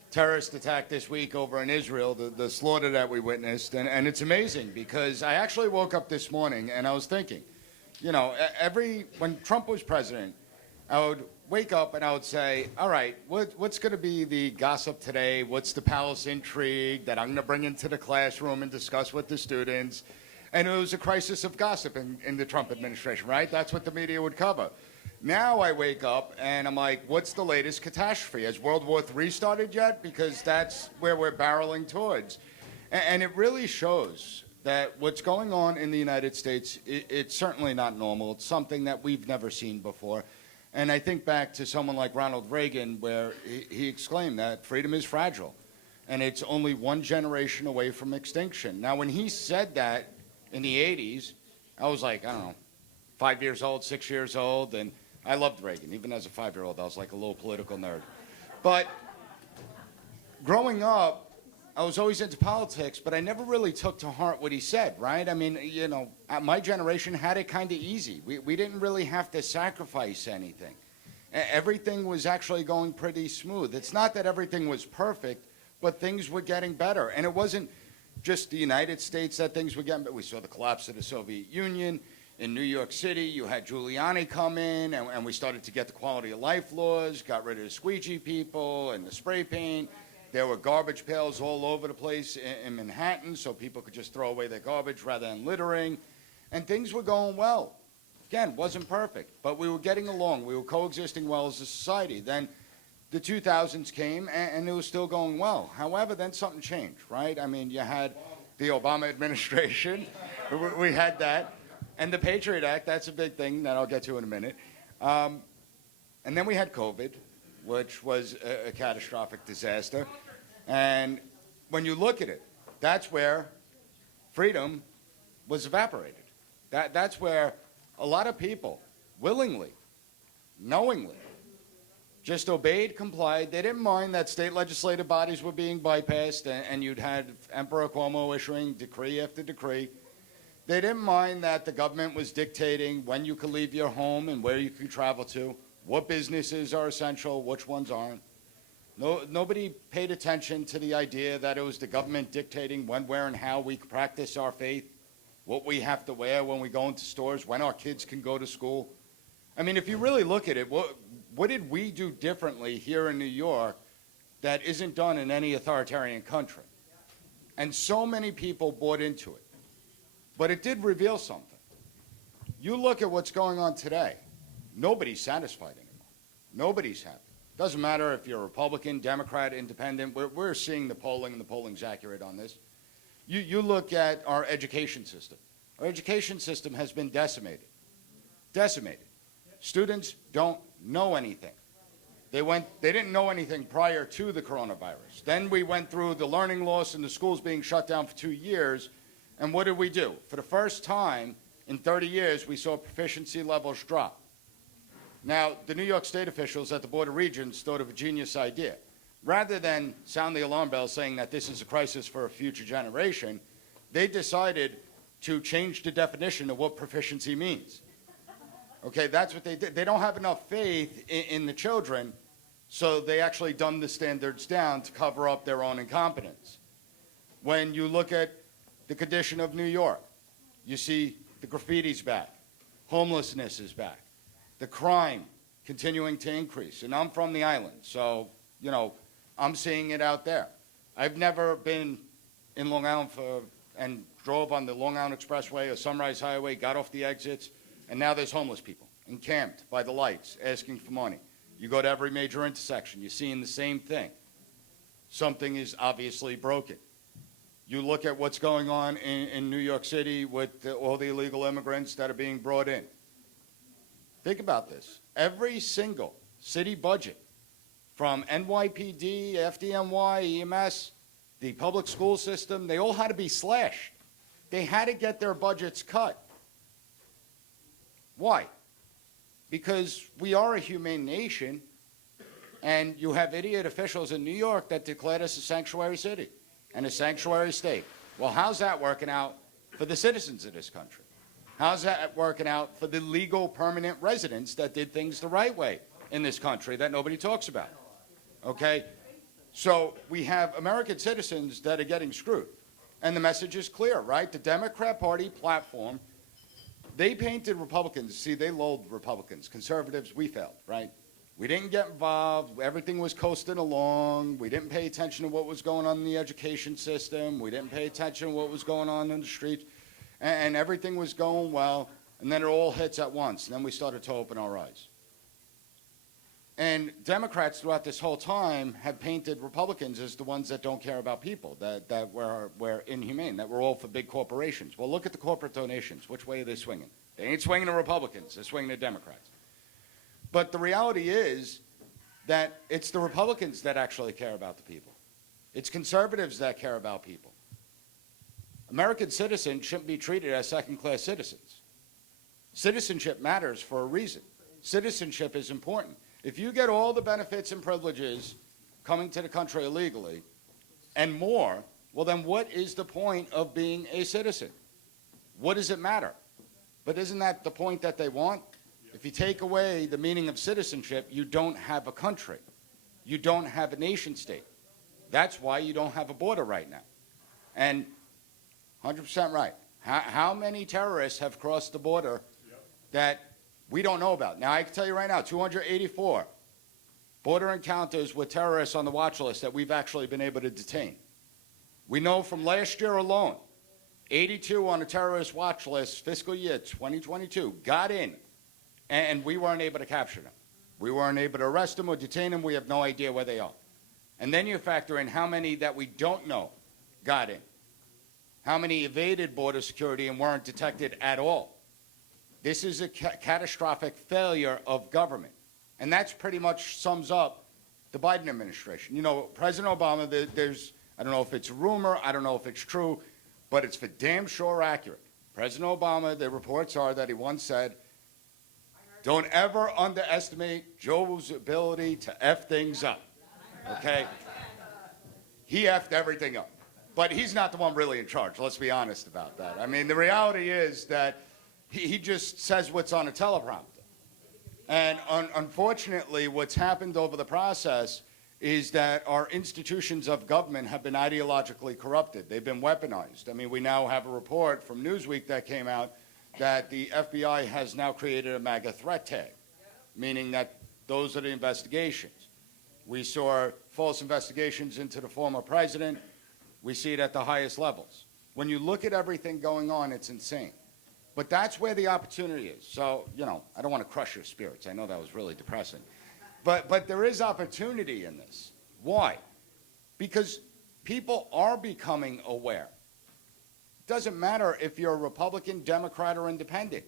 terrorist attack this week over in Israel, the slaughter that we witnessed. And it's amazing, because I actually woke up this morning and I was thinking, when Trump was president, I would wake up and I would say, all right, what's going to be the gossip today? What's the palace intrigue that I'm going to bring into the classroom and discuss with the students? And it was a crisis of gossip in the Trump administration, right? That's what the media would cover. Now I wake up and I'm like, what's the latest catastrophe? Has World War III started yet? Because that's where we're barreling towards. And it really shows that what's going on in the United States, it's certainly not normal. It's something that we've never seen before. And I think back to someone like Ronald Reagan, where he exclaimed that freedom is fragile. and it's only one generation away from extinction. Now, when he said that in the 80s, I was like, I don't know, 5 years old, 6 years old, and I loved Reagan. Even as a 5-year-old, I was like a little political nerd. But growing up, I was always into politics, but I never really took to heart what he said, right? I mean, you know, my generation had it kind of easy. We didn't really have to sacrifice anything. Everything was actually going pretty smooth. It's not that everything was perfect, but things were getting better. And it wasn't just the United States that things were getting better. We saw the collapse of the Soviet Union. In New York City, you had Giuliani come in, and we started to get the quality of life laws, got rid of the squeegee people and the spray paint. There were garbage pails all over the place in Manhattan, so people could just throw away their garbage rather than littering. And things were going well. Again, wasn't perfect, but we were getting along. We were coexisting well as a society. Then the 2000s came, and it was still going well. However, then something changed, right? I mean, you had the Obama administration. We had that. And the Patriot Act, that's a big thing that I'll get to in a minute. And then we had COVID, which was a catastrophic disaster. And when you look at it, that's where freedom was evaporated. That's where a lot of people willingly, knowingly, just obeyed, complied. They didn't mind that state legislative bodies were being bypassed, and you'd had Emperor Cuomo issuing decree after decree. They didn't mind that the government was dictating when you could leave your home and where you could travel to, what businesses are essential, which ones aren't. Nobody paid attention to the idea that it was the government dictating when, where, and how we practice our faith, what we have to wear when we go into stores, when our kids can go to school. I mean, if you really look at it, what did we do differently here in New York that isn't done in any authoritarian country? And so many people bought into it. But it did reveal something. You look at what's going on today, nobody's satisfied anymore. Nobody's happy. Doesn't matter if you're Republican, Democrat, Independent. We're seeing the polling, and the polling's accurate on this. You look at our education system. Our education system has been decimated. Decimated. Students don't know anything. They didn't know anything prior to the coronavirus. Then we went through the learning loss and the schools being shut down for 2 years. And what did we do? For the first time in 30 years, we saw proficiency levels drop. Now, the New York State officials at the Board of Regents thought of a genius idea. Rather than sound the alarm bell saying that this is a crisis for a future generation, they decided to change the definition of what proficiency means. Okay, that's what they did. They don't have enough faith in the children, so they actually dumbed the standards down to cover up their own incompetence. When you look at the condition of New York, you see the graffiti's back, homelessness is back, the crime continuing to increase. And I'm from the island, so, you know, I'm seeing it out there. I've never been in Long Island and drove on the Long Island Expressway or Sunrise Highway, got off the exits, and now there's homeless people encamped by the lights asking for money. You go to every major intersection, you're seeing the same thing. Something is obviously broken. You look at what's going on in New York City with all the illegal immigrants that are being brought in. Think about this. Every single city budget, from NYPD, FDNY, EMS, the public school system, they all had to be slashed. They had to get their budgets cut. Why? Because we are a humane nation, and you have idiot officials in New York that declared us a sanctuary city and a sanctuary state. Well, how's that working out for the citizens of this country? How's that working out for the legal permanent residents that did things the right way in this country that nobody talks about? Okay? So we have American citizens that are getting screwed. And the message is clear, right? The Democrat Party platform, they painted Republicans. See, they lulled Republicans. Conservatives, we failed, right? We didn't get involved. Everything was coasting along. We didn't pay attention to what was going on in the education system. We didn't pay attention to what was going on in the streets. And everything was going well. And then it all hits at once. And then we started to open our eyes. And Democrats throughout this whole time have painted Republicans as the ones that don't care about people, that we're inhumane, that we're all for big corporations. Well, look at the corporate donations. Which way are they swinging? They ain't swinging to Republicans. They're swinging to Democrats. But the reality is that it's the Republicans that actually care about the people. It's conservatives that care about people. American citizens shouldn't be treated as second-class citizens. Citizenship matters for a reason. Citizenship is important. If you get all the benefits and privileges coming to the country illegally and more, well, then what is the point of being a citizen? What does it matter? But isn't that the point that they want? If you take away the meaning of citizenship, you don't have a country. You don't have a nation state. That's why you don't have a border right now. And 100% right. How many terrorists have crossed the border that we don't know about? Now, I can tell you right now, 284 border encounters with terrorists on the watch list that we've actually been able to detain. We know from last year alone, 82 on the terrorist watch list, fiscal year 2022, got in, and we weren't able to capture them. We weren't able to arrest them or detain them. We have no idea where they are. And then you factor in how many that we don't know got in, how many evaded border security and weren't detected at all. This is a catastrophic failure of government. And that's pretty much sums up the Biden administration. You know, President Obama, there's, I don't know if it's a rumor, I don't know if it's true, but it's for damn sure accurate. President Obama, the reports are that he once said, don't ever underestimate Joe's ability to F things up, okay? He effed everything up. But he's not the one really in charge, let's be honest about that. I mean, the reality is that he just says what's on a teleprompter. And unfortunately, what's happened over the process is that our institutions of government have been ideologically corrupted. They've been weaponized. I mean, we now have a report from Newsweek that came out that the FBI has now created a MAGA threat tag, meaning that those are the investigations. We saw false investigations into the former president. We see it at the highest levels. When you look at everything going on, it's insane. But that's where the opportunity is. So, you know, I don't want to crush your spirits. I know that was really depressing. But there is opportunity in this. Why? Because people are becoming aware. It doesn't matter if you're a Republican, Democrat, or Independent.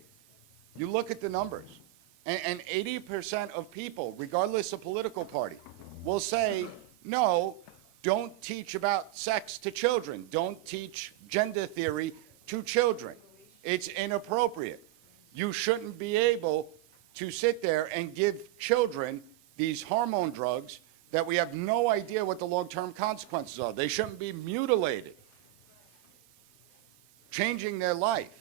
You look at the numbers, and 80% of people, regardless of political party, will say, no, don't teach about sex to children. Don't teach gender theory to children. It's inappropriate. You shouldn't be able to sit there and give children these hormone drugs that we have no idea what the long-term consequences are. They shouldn't be mutilated, changing their life.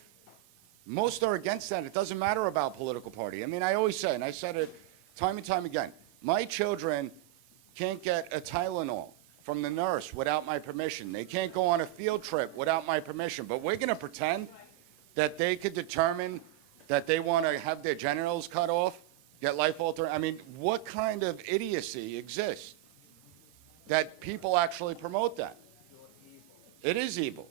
Most are against that. It doesn't matter about political party. I mean, I always say, and I said it time and time again, my children can't get a Tylenol from the nurse without my permission. They can't go on a field trip without my permission. But we're going to pretend that they could determine that they want to have their genitals cut off, get life altering. I mean, what kind of idiocy exists that people actually promote that? It is evil.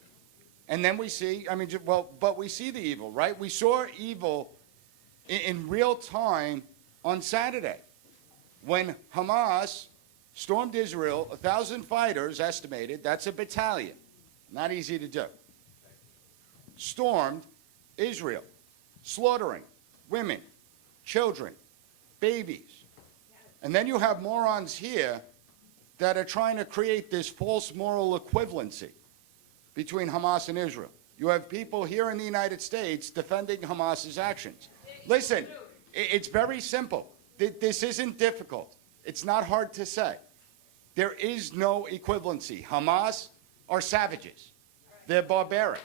And then we see, I mean, well, but we see the evil, right? We saw evil in real time on Saturday when Hamas stormed Israel, 1,000 fighters estimated, that's a battalion, not easy to do, stormed Israel, slaughtering women, children, babies. And then you have morons here that are trying to create this false moral equivalency between Hamas and Israel. You have people here in the United States defending Hamas's actions. Listen, it's very simple. This isn't difficult. It's not hard to say. There is no equivalency. Hamas are savages. They're barbaric.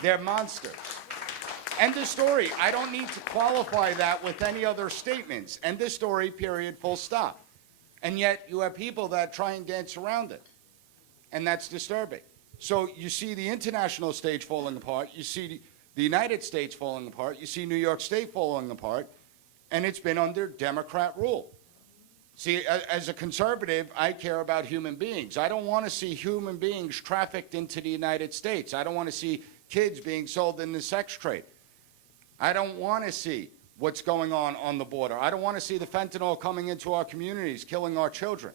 They're monsters. End of story. I don't need to qualify that with any other statements. End of story, period, full stop. And yet you have people that try and dance around it. And that's disturbing. So you see the international stage falling apart. You see the United States falling apart. You see New York State falling apart. And it's been under Democrat rule. See, as a conservative, I care about human beings. I don't want to see human beings trafficked into the United States. I don't want to see kids being sold in the sex trade. I don't want to see what's going on the border. I don't want to see the fentanyl coming into our communities, killing our children,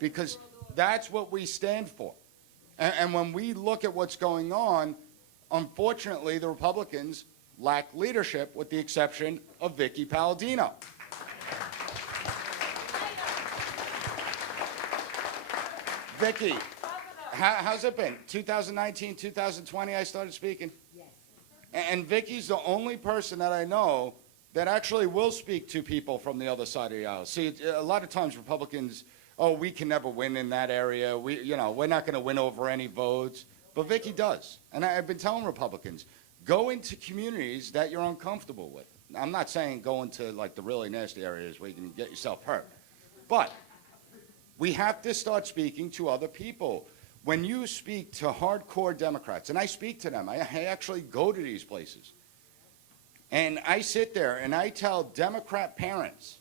because that's what we stand for. And when we look at what's going on, unfortunately, the Republicans lack leadership, with the exception of Vicky Palladino. Vicky, How's it been? 2019, 2020, I started speaking? Yes. And Vicky's the only person that I know that actually will speak to people from the other side of the aisle. See, a lot of times Republicans, oh, we can never win in that area. We're not going to win over any votes. But Vicky does. And I've been telling Republicans, go into communities that you're uncomfortable with. I'm not saying go into like the really nasty areas where you can get yourself hurt. But we have to start speaking to other people. When you speak to hardcore Democrats, and I speak to them, I actually go to these places. And I sit there and I tell Democrat parents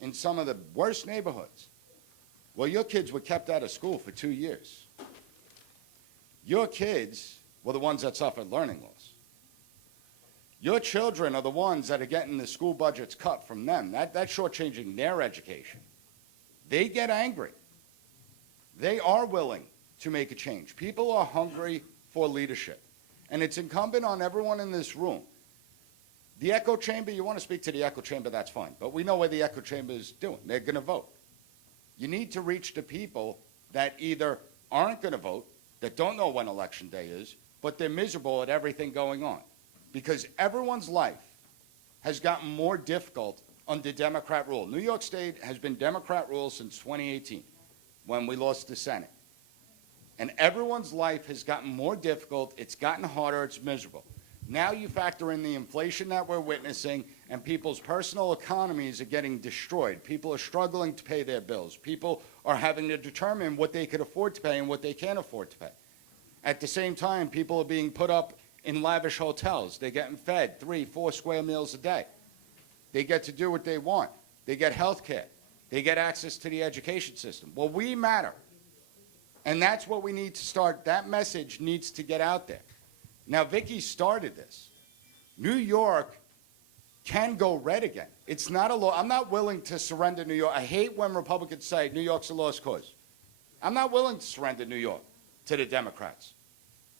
in some of the worst neighborhoods, well, your kids were kept out of school for 2 years. Your kids were the ones that suffered learning loss. Your children are the ones that are getting the school budgets cut from them. That's shortchanging their education. They get angry. They are willing to make a change. People are hungry for leadership. And it's incumbent on everyone in this room. The echo chamber, you want to speak to the echo chamber, that's fine. But we know what the echo chamber is doing. They're going to vote. You need to reach the people that either aren't going to vote, that don't know when election day is, but they're miserable at everything going on. Because everyone's life has gotten more difficult under Democrat rule. New York State has been Democrat rule since 2018, when we lost the Senate. And everyone's life has gotten more difficult. It's gotten harder. It's miserable. Now you factor in the inflation that we're witnessing, and people's personal economies are getting destroyed. People are struggling to pay their bills. People are having to determine what they could afford to pay and what they can't afford to pay. At the same time, people are being put up in lavish hotels. They're getting fed 3, 4 square meals a day. They get to do what they want. They get health care. They get access to the education system. Well, we matter. And that's what we need to start. That message needs to get out there. Now, Vicky started this. New York can go red again. It's not a law. I'm not willing to surrender New York. I hate when Republicans say New York's a lost cause. I'm not willing to surrender New York to the Democrats.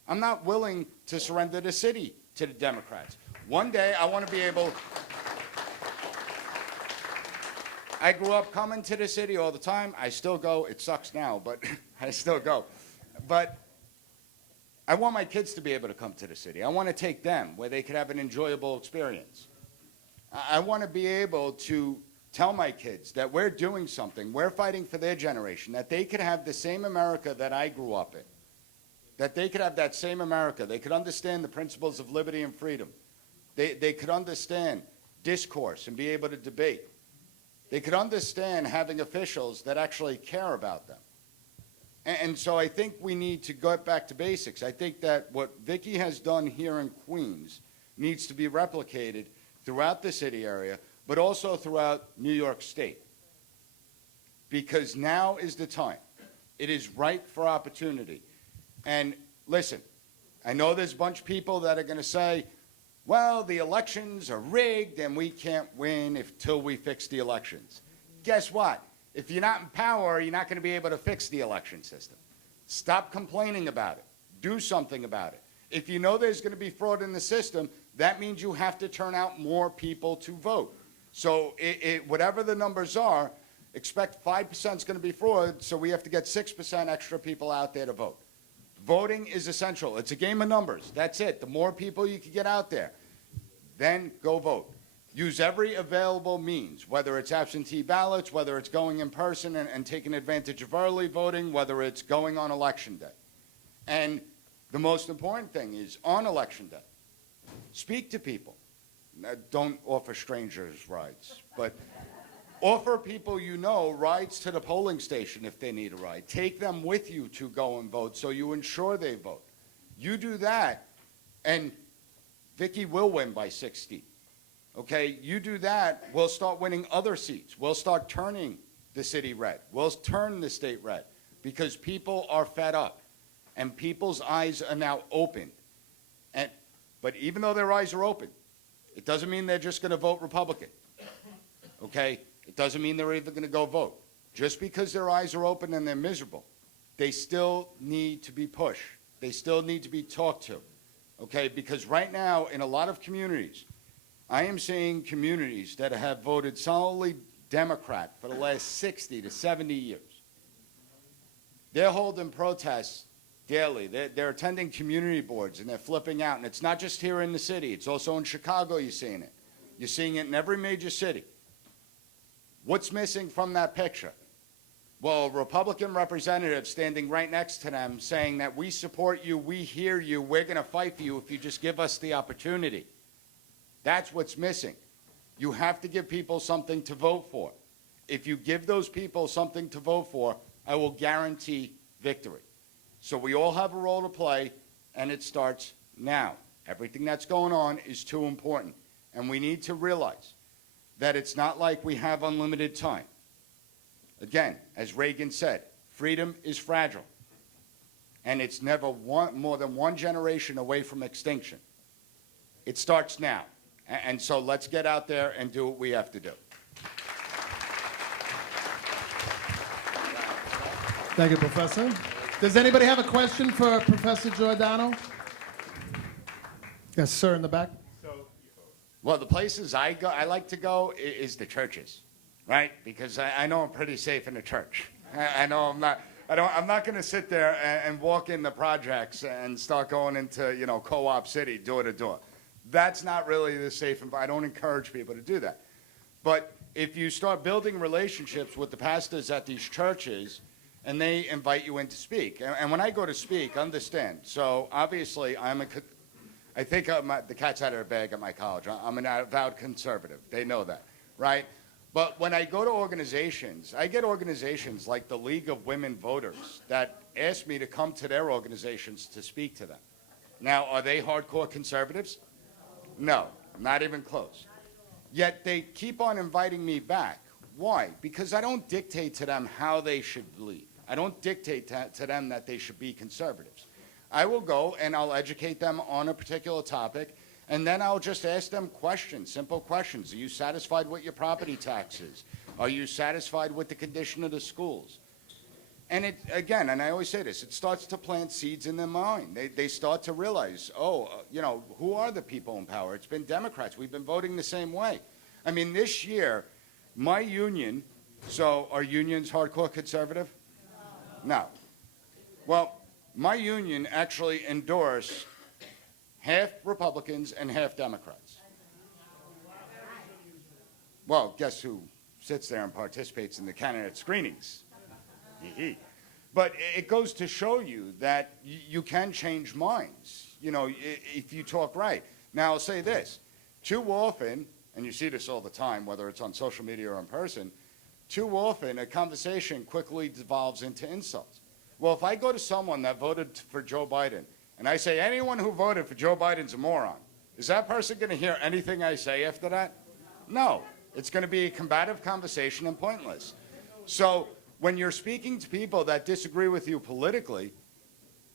I'm not willing to surrender the city to the Democrats. One day, I want to be able... I grew up coming to the city all the time. I still go. It sucks now, but I still go. But I want my kids to be able to come to the city. I want to take them where they could have an enjoyable experience. I want to be able to tell my kids that we're doing something. We're fighting for their generation, that they could have the same America that I grew up in, that they could have that same America. They could understand the principles of liberty and freedom. They could understand discourse and be able to debate. They could understand having officials that actually care about them. And so I think we need to go back to basics. I think that what Vicky has done here in Queens needs to be replicated throughout the city area, but also throughout New York State. Because now is the time. It is ripe for opportunity. And listen, I know there's a bunch of people that are going to say, well, the elections are rigged and we can't win until we fix the elections. Guess what? If you're not in power, you're not going to be able to fix the election system. Stop complaining about it. Do something about it. If you know there's going to be fraud in the system, that means you have to turn out more people to vote. So whatever the numbers are, expect 5% is going to be fraud, so we have to get 6% extra people out there to vote. Voting is essential. It's a game of numbers. That's it. The more people you can get out there, then go vote. Use every available means, whether it's absentee ballots, whether it's going in person and taking advantage of early voting, whether it's going on election day. And the most important thing is on election day, speak to people. Now, don't offer strangers rides, but offer people you know rides to the polling station if they need a ride. Take them with you to go and vote so you ensure they vote. You do that, and Vicky will win by 60. Okay, you do that, we'll start winning other seats. We'll start turning the city red. We'll turn the state red because people are fed up and people's eyes are now open. But even though their eyes are open, it doesn't mean they're just going to vote Republican. Okay, it doesn't mean they're even going to go vote. Just because their eyes are open and they're miserable, they still need to be pushed. They still need to be talked to. Okay, because right now in a lot of communities, I am seeing communities that have voted solidly Democrat for the last 60 to 70 years. They're holding protests daily. They're attending community boards, and they're flipping out. And it's not just here in the city. It's also in Chicago you're seeing it. You're seeing it in every major city. What's missing from that picture? Well, a Republican representative standing right next to them saying that we support you, we hear you, we're going to fight for you if you just give us the opportunity. That's what's missing. You have to give people something to vote for. If you give those people something to vote for, I will guarantee victory. So we all have a role to play, and it starts now. Everything that's going on is too important. And we need to realize that it's not like we have unlimited time. Again, as Reagan said, freedom is fragile. And it's never more than one generation away from extinction. It starts now. And so let's get out there and do what we have to do. Thank you, Professor. Does anybody have a question for Professor Giordano? Yes, sir, in the back. Well, the places I like to go is the churches, right? Because I know I'm pretty safe in the church. I know I'm not going to sit there and walk in the projects and start going into, Co-op City door to door. That's not really the safe environment. I don't encourage people to do that. But if you start building relationships with the pastors at these churches, and they invite you in to speak, and when I go to speak, understand. So obviously, I think the cat's out of the bag at my college. I'm an avowed conservative. They know that, right? But when I go to organizations, I get organizations like the League of Women Voters that ask me to come to their organizations to speak to them. Now, are they hardcore conservatives? No, not even close. Yet they keep on inviting me back. Why? Because I don't dictate to them how they should believe. I don't dictate to them that they should be conservatives. I will go and I'll educate them on a particular topic, and then I'll just ask them questions, simple questions. Are you satisfied with your property taxes? Are you satisfied with the condition of the schools? And again, and I always say this, it starts to plant seeds in their mind. They start to realize, who are the people in power? It's been Democrats. We've been voting the same way. I mean, this year, my union, so are unions hardcore conservative? No. Well, my union actually endorsed half Republicans and half Democrats. Well, guess who sits there and participates in the candidate screenings? But it goes to show you that you can change minds, if you talk right. Now, I'll say this. Too often, and you see this all the time, whether it's on social media or in person, too often a conversation quickly devolves into insults. Well, if I go to someone that voted for Joe Biden, and I say, anyone who voted for Joe Biden's a moron, is that person going to hear anything I say after that? No. It's going to be a combative conversation and pointless. So when you're speaking to people that disagree with you politically,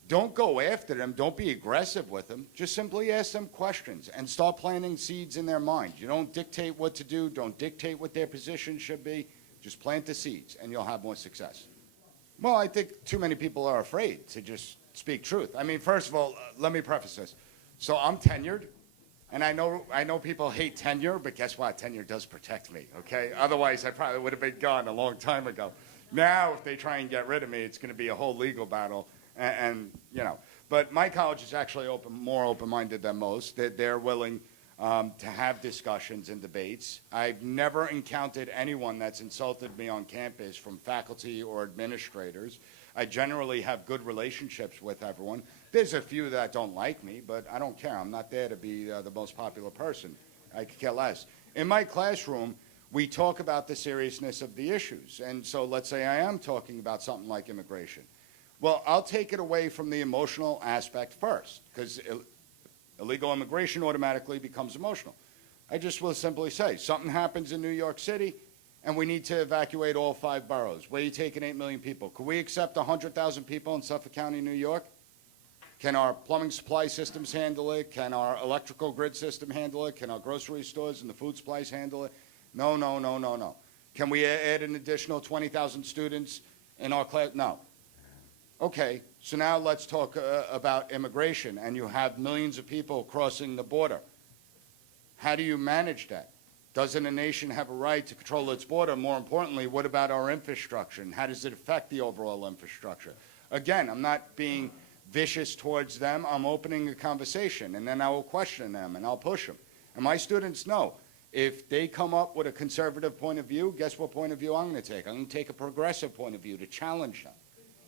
don't go after them. Don't be aggressive with them. Just simply ask them questions and start planting seeds in their mind. You don't dictate what to do. Don't dictate what their position should be. Just plant the seeds, and you'll have more success. Well, I think too many people are afraid to just speak truth. I mean, first of all, let me preface this. So I'm tenured, and I know people hate tenure, but guess what? Tenure does protect me, okay? Otherwise, I probably would have been gone a long time ago. Now, if they try and get rid of me, it's going to be a whole legal battle, and. But my college is actually more open-minded than most. They're willing to have discussions and debates. I've never encountered anyone that's insulted me on campus, from faculty or administrators. I generally have good relationships with everyone. There's a few that don't like me, but I don't care. I'm not there to be the most popular person. I could care less. In my classroom, we talk about the seriousness of the issues. And so let's say I am talking about something like immigration. Well, I'll take it away from the emotional aspect first, because illegal immigration automatically becomes emotional. I just will simply say, something happens in New York City, and we need to evacuate all 5 boroughs. Where are you taking 8 million people? Could we accept 100,000 people in Suffolk County, New York? Can our plumbing supply systems handle it? Can our electrical grid system handle it? Can our grocery stores and the food supplies handle it? No, no, no, no, no. Can we add an additional 20,000 students in our class? No. Okay, so now let's talk about immigration, and you have millions of people crossing the border. How do you manage that? Doesn't a nation have a right to control its border? More importantly, what about our infrastructure, and how does it affect the overall infrastructure? Again, I'm not being vicious towards them, I'm opening a conversation, and then I will question them, and I'll push them. And my students know, if they come up with a conservative point of view, guess what point of view I'm going to take? I'm going to take a progressive point of view to challenge them.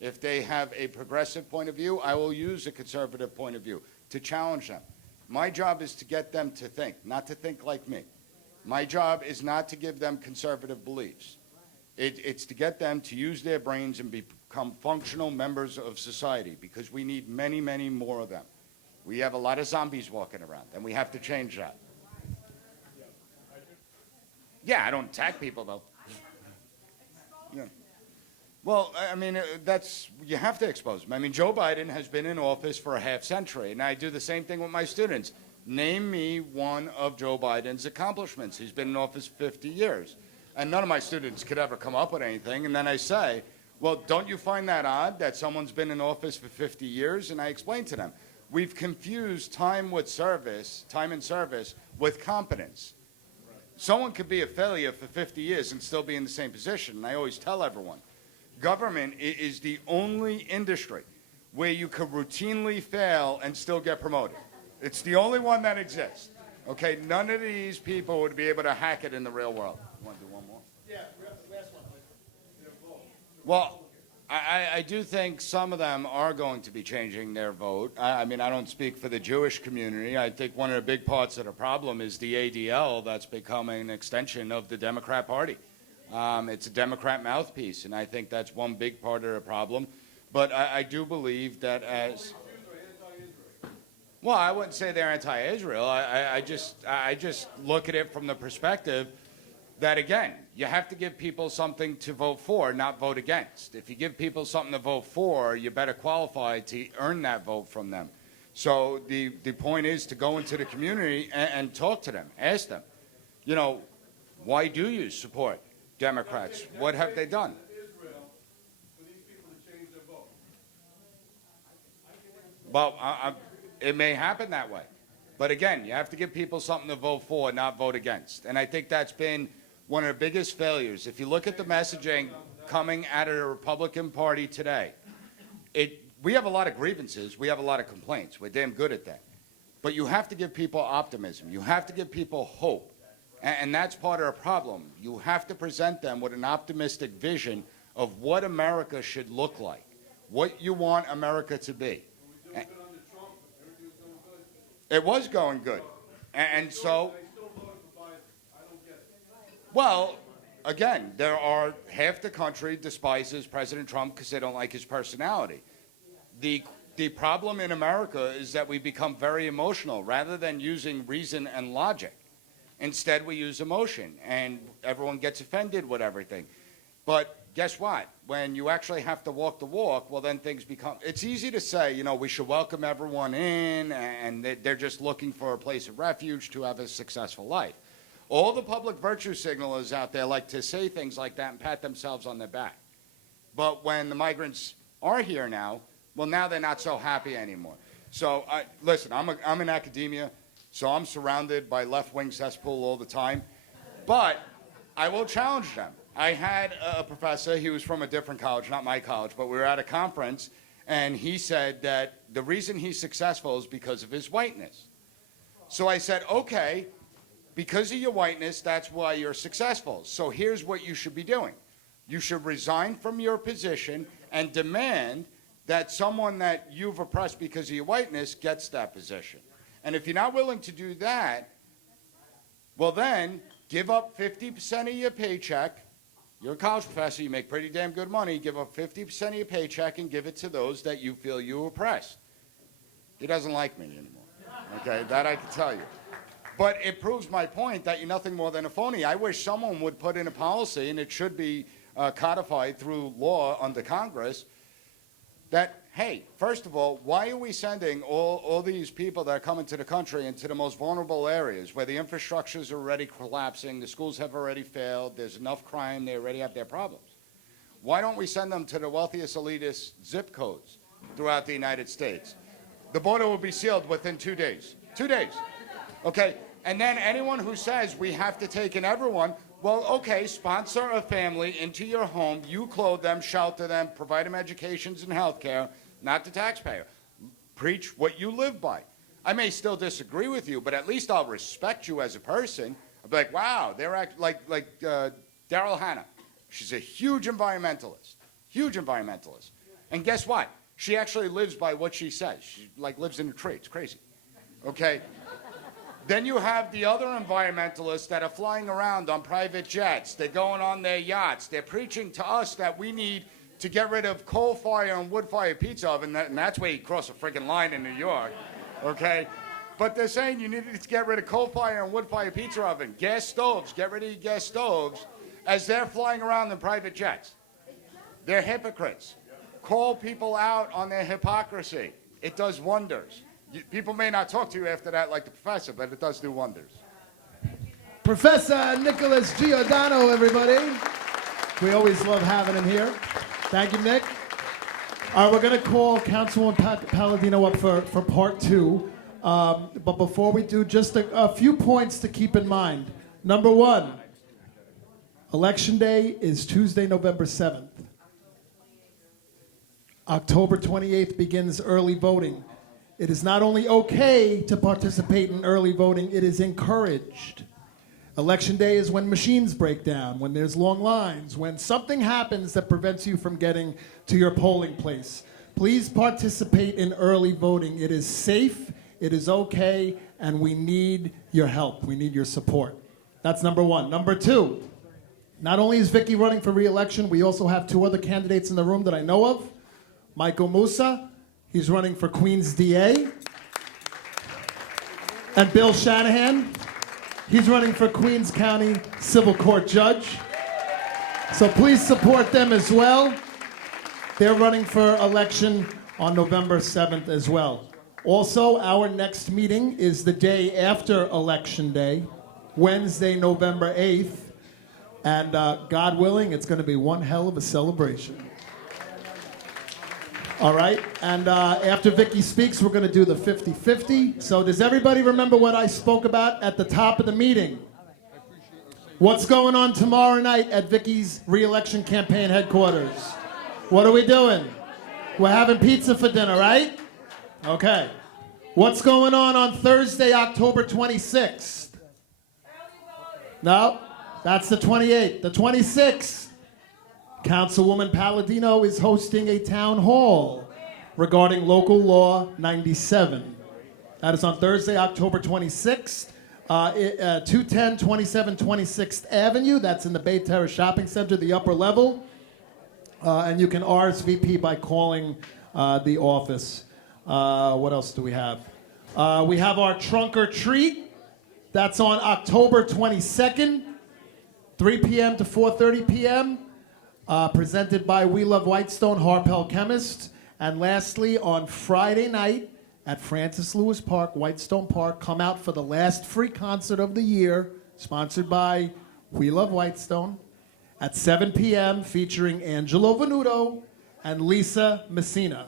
If they have a progressive point of view, I will use a conservative point of view to challenge them. My job is to get them to think, not to think like me. My job is not to give them conservative beliefs. It's to get them to use their brains and become functional members of society, because we need many, many more of them. We have a lot of zombies walking around, and we have to change that. Yeah, I don't attack people, though. Yeah. Well, I mean, you have to expose them. I mean, Joe Biden has been in office for a half century, and I do the same thing with my students. Name me one of Joe Biden's accomplishments. He's been in office 50 years. And none of my students could ever come up with anything. And then I say, well, don't you find that odd that someone's been in office for 50 years? And I explain to them, we've confused time and service with competence. Someone could be a failure for 50 years and still be in the same position. And I always tell everyone, government is the only industry where you could routinely fail and still get promoted. It's the only one that exists. Okay, none of these people would be able to hack it in the real world. You want to do one more? Yeah, last one. Well, I do think some of them are going to be changing their vote. I mean, I don't speak for the Jewish community. I think one of the big parts of the problem is the ADL that's becoming an extension of the Democrat Party. It's a Democrat mouthpiece, and I think that's one big part of the problem. But I do believe that as... Well, I wouldn't say they're anti-Israel. I just look at it from the perspective that, again, you have to give people something to vote for, not vote against. If you give people something to vote for, you better qualify to earn that vote from them. So the point is to go into the community and talk to them, ask them, you know, why do you support Democrats? What have they done? Well, it may happen that way. But again, you have to give people something to vote for, not vote against. And I think that's been one of the biggest failures. If you look at the messaging coming out of the Republican Party today, we have a lot of grievances. We have a lot of complaints. We're damn good at that. But you have to give people optimism. You have to give people hope. And that's part of the problem. You have to present them with an optimistic vision of what America should look like, what you want America to be. It was going good. And so, well, again, half the country despises President Trump because they don't like his personality. The problem in America is that we become very emotional rather than using reason and logic. Instead, we use emotion, and everyone gets offended with everything. But guess what? When you actually have to walk the walk, well, then things become... It's easy to say, you know, we should welcome everyone in, and they're just looking for a place of refuge to have a successful life. All the public virtue signalers out there like to say things like that and pat themselves on their back. But when the migrants are here now, well, now they're not so happy anymore. So, listen, I'm in academia, so I'm surrounded by left-wing cesspool all the time. But I will challenge them. I had a professor, he was from a different college, not my college, but we were at a conference, and he said that the reason he's successful is because of his whiteness. So I said, okay, because of your whiteness, that's why you're successful. So here's what you should be doing. You should resign from your position and demand that someone that you've oppressed because of your whiteness gets that position. And if you're not willing to do that, well then, give up 50% of your paycheck. You're a college professor, you make pretty damn good money, give up 50% of your paycheck and give it to those that you feel you oppress. He doesn't like me anymore, okay? That I can tell you. But it proves my point that you're nothing more than a phony. I wish someone would put in a policy, and it should be codified through law under Congress, that, hey, first of all, why are we sending all these people that are coming to the country into the most vulnerable areas where the infrastructures are already collapsing, the schools have already failed, there's enough crime, they already have their problems? Why don't we send them to the wealthiest, elitist zip codes throughout the United States? The border will be sealed within 2 days. 2 days. Okay? And then anyone who says we have to take in everyone, well, okay, sponsor a family into your home, you clothe them, shelter them, provide them educations and health care, not the taxpayer. preach what you live by. I may still disagree with you, but at least I'll respect you as a person. I'll be like, wow, they're like Daryl Hannah. She's a huge environmentalist. And guess what? She actually lives by what she says. She lives in a tree. It's crazy. Okay? Then you have the other environmentalists that are flying around on private jets. They're going on their yachts. They're preaching to us that we need to get rid of coal fire and wood fire pizza oven, and that's where you cross a freaking line in New York. Okay? But they're saying you need to get rid of coal fire and wood fire pizza oven. Gas stoves, get rid of your gas stoves, as they're flying around in private jets. They're hypocrites. Call people out on their hypocrisy. It does wonders. People may not talk to you after that like the professor, but it does do wonders. Professor Nicholas Giordano, everybody. We always love having him here. Thank you, Nick. All right, we're going to call Councilwoman Palladino up for part two. But before we do, just a few points to keep in mind. Number one, Election Day is Tuesday, November 7th. October 28th begins early voting. It is not only okay to participate in early voting, it is encouraged. Election Day is when machines break down, when there's long lines, when something happens that prevents you from getting to your polling place. Please participate in early voting. It is safe, it is okay, and we need your help. We need your support. That's number one. Number two, not only is Vicky running for re-election, we also have two other candidates in the room that I know of. Michael Musa, he's running for Queens DA. And Bill Shanahan, he's running for Queens County Civil Court Judge. So please support them as well. They're running for election on November 7th as well. Also, our next meeting is the day after Election Day, Wednesday, November 8th. And God willing, it's going to be one hell of a celebration. All right, and after Vicky speaks, we're going to do the 50-50. So does everybody remember what I spoke about at the top of the meeting? What's going on tomorrow night at Vicky's re-election campaign headquarters? What are we doing? We're having pizza for dinner, right? Okay. What's going on Thursday, October 26th? No, that's the 28th. The 26th. Councilwoman Palladino is hosting a town hall regarding Local Law 97. That is on Thursday, October 26th, 210 27 26th Avenue. That's in the Bay Terrace Shopping Center, the upper level. And you can RSVP by calling the office. What else do we have? We have our Trunk or Treat. That's on October 22nd, 3 p.m. to 4:30 p.m. Presented by We Love Whitestone, Harpel Chemist. And lastly, on Friday night at Francis Lewis Park, Whitestone Park, come out for the last free concert of the year, sponsored by We Love Whitestone, at 7 p.m., featuring Angelo Venuto and Lisa Messina.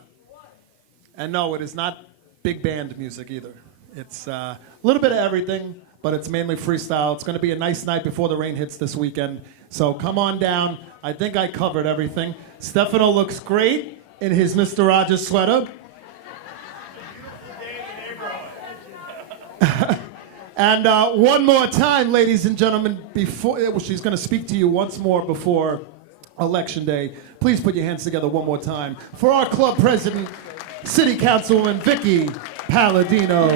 And no, it is not big band music either. It's a little bit of everything, but it's mainly freestyle. It's going to be a nice night before the rain hits this weekend. So come on down. I think I covered everything. Stefano looks great in his Mr. Rogers sweater. And one more time, ladies and gentlemen, before she's going to speak to you once more before Election Day. Please put your hands together one more time for our club president, City Councilwoman Vicky Palladino.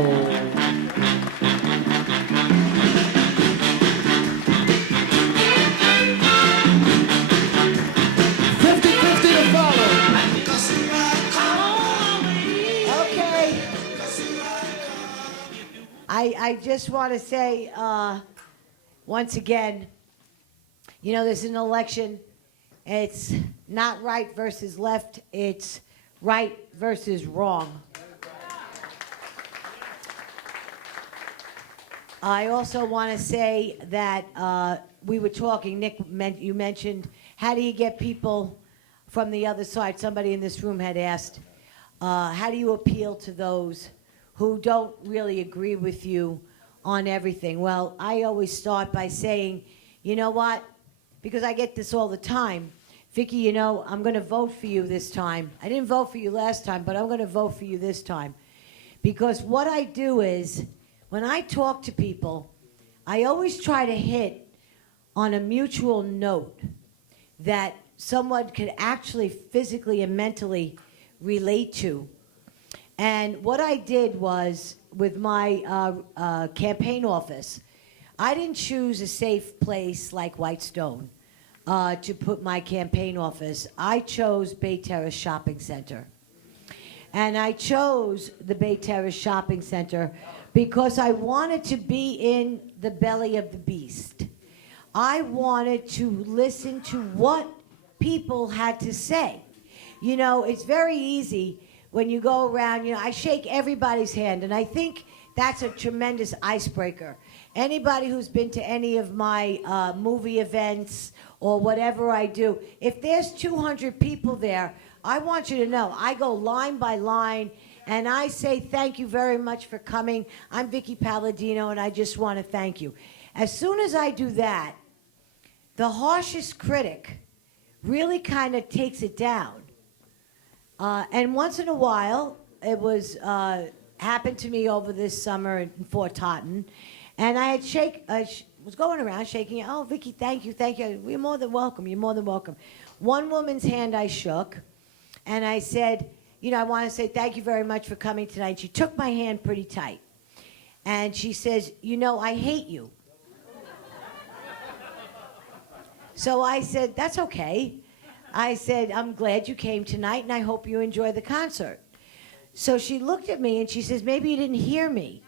50-50 to follow. Okay. I just want to say, once again, you know, there's an election. It's not right versus left. It's right versus wrong. I also want to say that we were talking, Nick, you mentioned, how do you get people from the other side? Somebody in this room had asked, how do you appeal to those who don't really agree with you on everything? Well, I always start by saying, you know what? Because I get this all the time. Vicky, you know, I'm going to vote for you this time. I didn't vote for you last time, but I'm going to vote for you this time. Because what I do is, when I talk to people, I always try to hit on a mutual note that someone could actually physically and mentally relate to. And what I did was, with my campaign office, I didn't choose a safe place like Whitestone to put my campaign office. I chose Bay Terrace Shopping Center. And I chose the Bay Terrace Shopping Center because I wanted to be in the belly of the beast. I wanted to listen to what people had to say. You know, it's very easy when you go around, you know, I shake everybody's hand, and I think that's a tremendous icebreaker. Anybody who's been to any of my movie events or whatever I do, if there's 200 people there, I want you to know, I go line by line, and I say thank you very much for coming. I'm Vicky Palladino, and I just want to thank you. As soon as I do that, the harshest critic really kind of takes it down. And once in a while, it was happened to me over this summer in Fort Totten, and I had was going around shaking it. Oh, Vicky, thank you, thank you. You're more than welcome. You're more than welcome. One woman's hand I shook, and I said, you know, I want to say thank you very much for coming tonight. She took my hand pretty tight, and she says, you know, I hate you. So I said, that's okay. I said, I'm glad you came tonight, and I hope you enjoy the concert. So she looked at me, and she says, maybe you didn't hear me.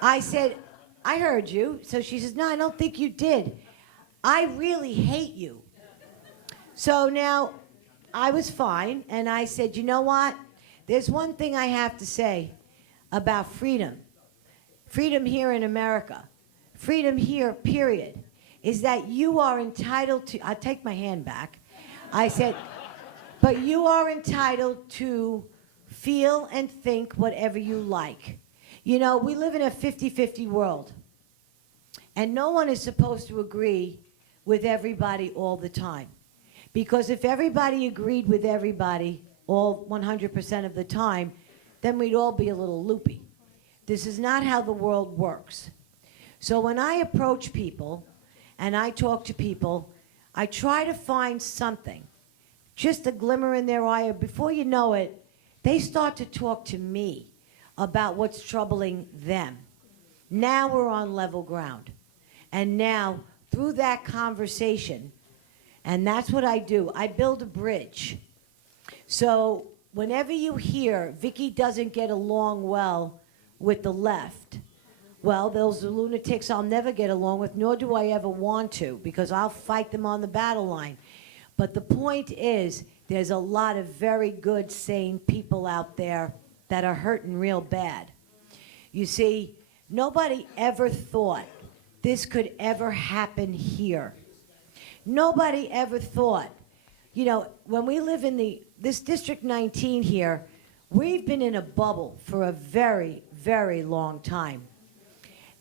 I said, I heard you. So she says, no, I don't think you did. I really hate you. So now I was fine, and I said, you know what? There's one thing I have to say about freedom. Freedom here in America. Freedom here, period. Is that you are entitled to, I take my hand back. I said, but you are entitled to feel and think whatever you like. You know, we live in a 50-50 world. And no one is supposed to agree with everybody all the time. Because if everybody agreed with everybody all 100% of the time, then we'd all be a little loopy. This is not how the world works. So when I approach people and I talk to people, I try to find something, just a glimmer in their eye. Before you know it, they start to talk to me about what's troubling them. Now we're on level ground. And now, through that conversation, and that's what I do, I build a bridge. So whenever you hear Vicky doesn't get along well with the left, well, those are lunatics I'll never get along with, nor do I ever want to, because I'll fight them on the battle line. But the point is, there's a lot of very good, sane people out there that are hurting real bad. You see, nobody ever thought this could ever happen here. Nobody ever thought, you know, when we live in this District 19 here, we've been in a bubble for a very, very long time.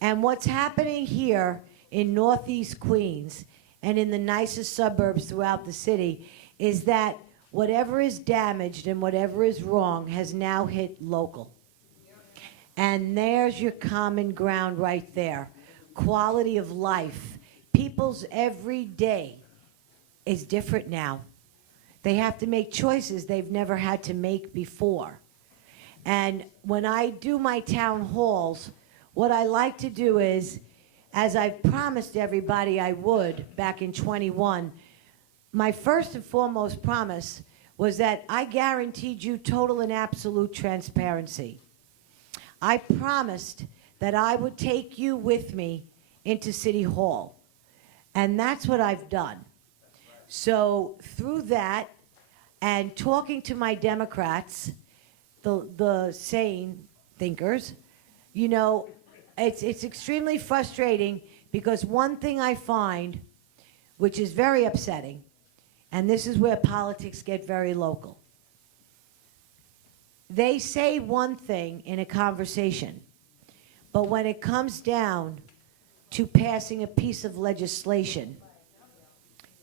And what's happening here in Northeast Queens and in the nicest suburbs throughout the city is that whatever is damaged and whatever is wrong has now hit local. And there's your common ground right there. Quality of life. People's every day is different now. They have to make choices they've never had to make before. And when I do my town halls, what I like to do is, as I promised everybody I would back in 21, my first and foremost promise was that I guaranteed you total and absolute transparency. I promised that I would take you with me into City Hall. And that's what I've done. So through that and talking to my Democrats, the sane thinkers, you know, it's extremely frustrating because one thing I find, which is very upsetting, and this is where politics get very local. They say one thing in a conversation, but when it comes down to passing a piece of legislation,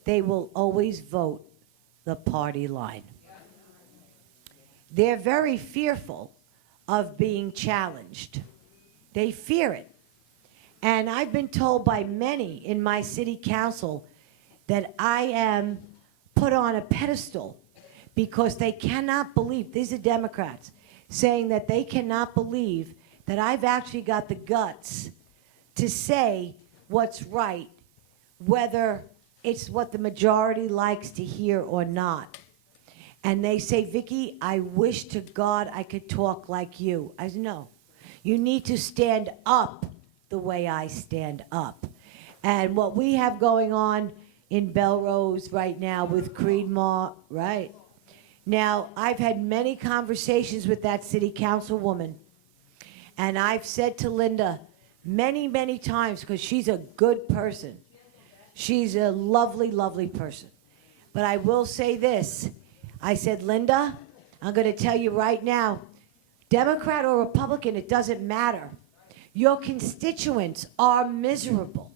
they will always vote the party line. They're very fearful of being challenged. They fear it. And I've been told by many in my city council that I am put on a pedestal because they cannot believe, these are Democrats, saying that they cannot believe that I've actually got the guts to say what's right, whether it's what the majority likes to hear or not. And they say, Vicki, I wish to God I could talk like you. I said, no, you need to stand up the way I stand up. And what we have going on in Belrose right now with Creedmoor, right? Now, I've had many conversations with that city councilwoman, and I've said to Linda many, many times, because she's a good person. She's a lovely, lovely person. But I will say this. I said, Linda, I'm going to tell you right now, Democrat or Republican, it doesn't matter. Your constituents are miserable.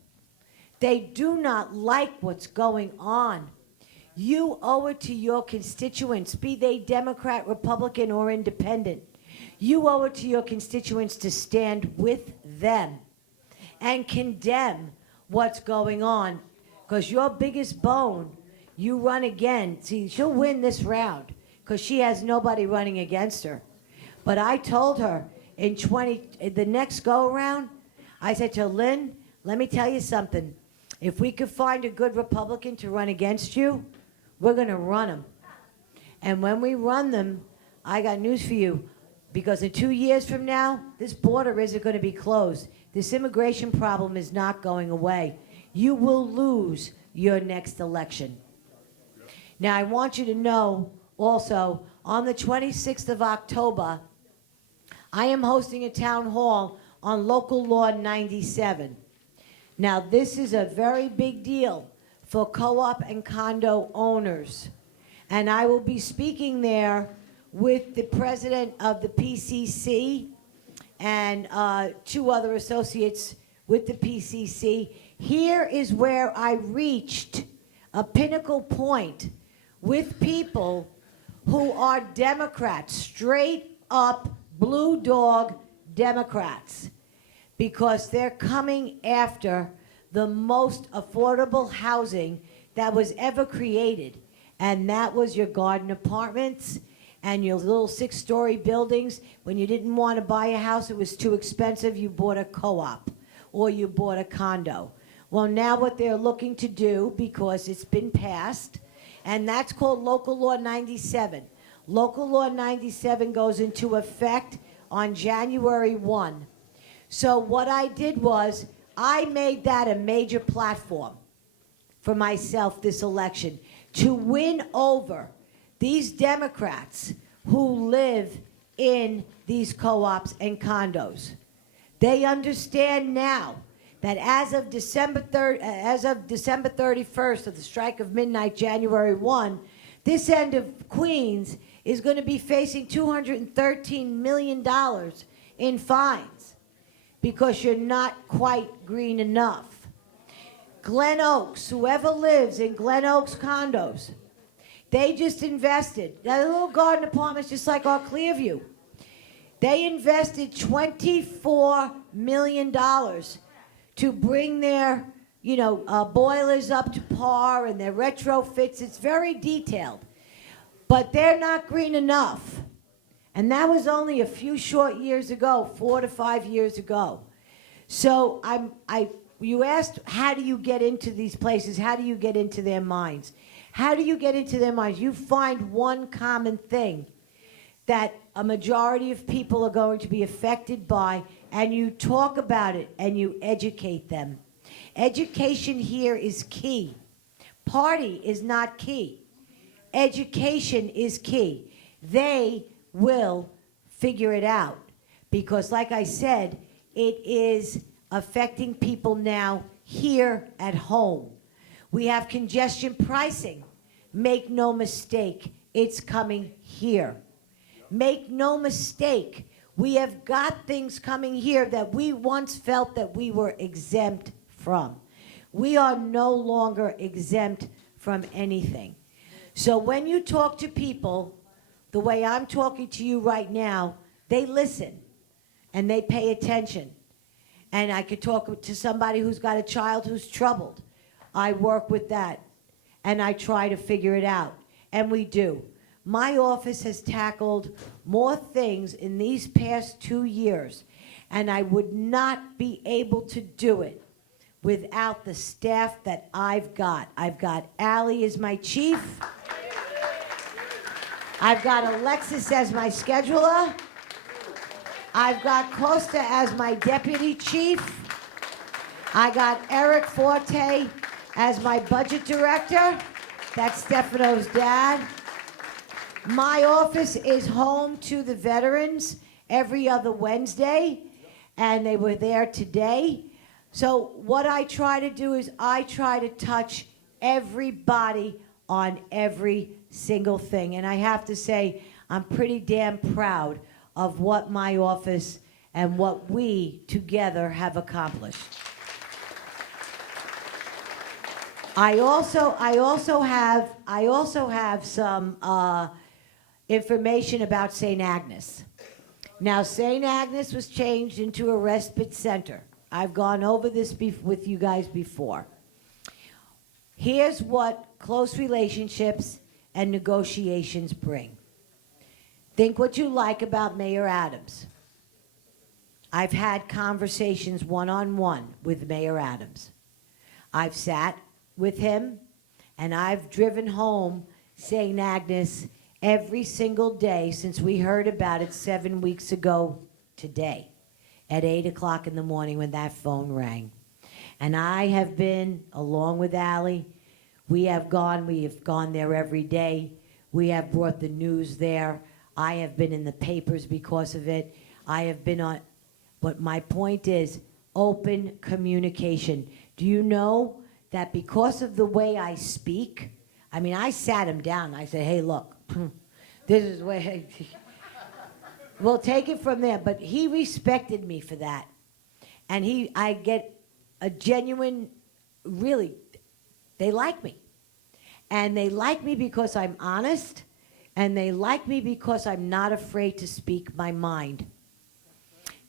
They do not like what's going on. You owe it to your constituents, be they Democrat, Republican, or Independent. You owe it to your constituents to stand with them and condemn what's going on. Because your biggest bone, you run again. See, she'll win this round because she has nobody running against her. But I told her in the next go-around, I said to her, Lynn, let me tell you something. If we could find a good Republican to run against you, we're going to run them. And when we run them, I got news for you. Because in 2 years from now, this border isn't going to be closed. This immigration problem is not going away. You will lose your next election. Now, I want you to know also, on the 26th of October, I am hosting a town hall on Local Law 97. Now, this is a very big deal for co-op and condo owners. And I will be speaking there with the president of the PCC and 2 other associates with the PCC. Here is where I reached a pinnacle point with people who are Democrats, straight up blue dog Democrats, because they're coming after the most affordable housing that was ever created, and that was your garden apartments and your little 6-story buildings. When you didn't want to buy a house, it was too expensive, you bought a co-op or you bought a condo. Well, now what they're looking to do, because it's been passed, and that's called Local Law 97. Local Law 97 goes into effect on January 1. So what I did was, I made that a major platform for myself this election to win over these Democrats who live in these co-ops and condos. They understand now that as of December 31st of the strike of midnight, January 1, this end of Queens is going to be facing $213 million in fines because you're not quite green enough. Glen Oaks, whoever lives in Glen Oaks condos, they just invested, that little garden apartments just like our Clearview, they invested $24 million to bring their, boilers up to par and their retrofits. It's very detailed. But they're not green enough. And that was only a few short years ago, 4 to 5 years ago. So you asked, how do you get into these places? How do you get into their minds? How do you get into their minds? You find one common thing that a majority of people are going to be affected by, and you talk about it and you educate them. Education here is key. Party is not key. Education is key. They will figure it out because, like I said, it is affecting people now here at home. We have congestion pricing. Make no mistake, it's coming here. Make no mistake, we have got things coming here that we once felt that we were exempt from. We are no longer exempt from anything. So when you talk to people, the way I'm talking to you right now, they listen and they pay attention. And I could talk to somebody who's got a child who's troubled. I work with that, and I try to figure it out, and we do. My office has tackled more things in these past 2 years, and I would not be able to do it without the staff that I've got. I've got Allie as my chief. I've got Alexis as my scheduler. I've got Costa as my deputy chief. I got Eric Forte as my budget director. That's Stefano's dad. My office is home to the veterans every other Wednesday, and they were there today. So what I try to do is I try to touch everybody on every single thing. And I have to say, I'm pretty damn proud of what my office and what we together have accomplished. I also have some information about St. Agnes. Now, St. Agnes was changed into a respite center. I've gone over this with you guys before. Here's what close relationships and negotiations bring. Think what you like about Mayor Adams. I've had conversations one-on-one with Mayor Adams. I've sat with him, and I've driven home St. Agnes every single day since we heard about it 7 weeks ago today at 8 o'clock in the morning when that phone rang. And I have been, along with Allie, we have gone there every day. We have brought the news there. I have been in the papers because of it. I have been on, but my point is open communication. Do you know that because of the way I speak, I mean, I sat him down. I said, hey, look, this is where, we'll take it from there. But he respected me for that. And I get a genuine, really, they like me. And they like me because I'm honest. And they like me because I'm not afraid to speak my mind.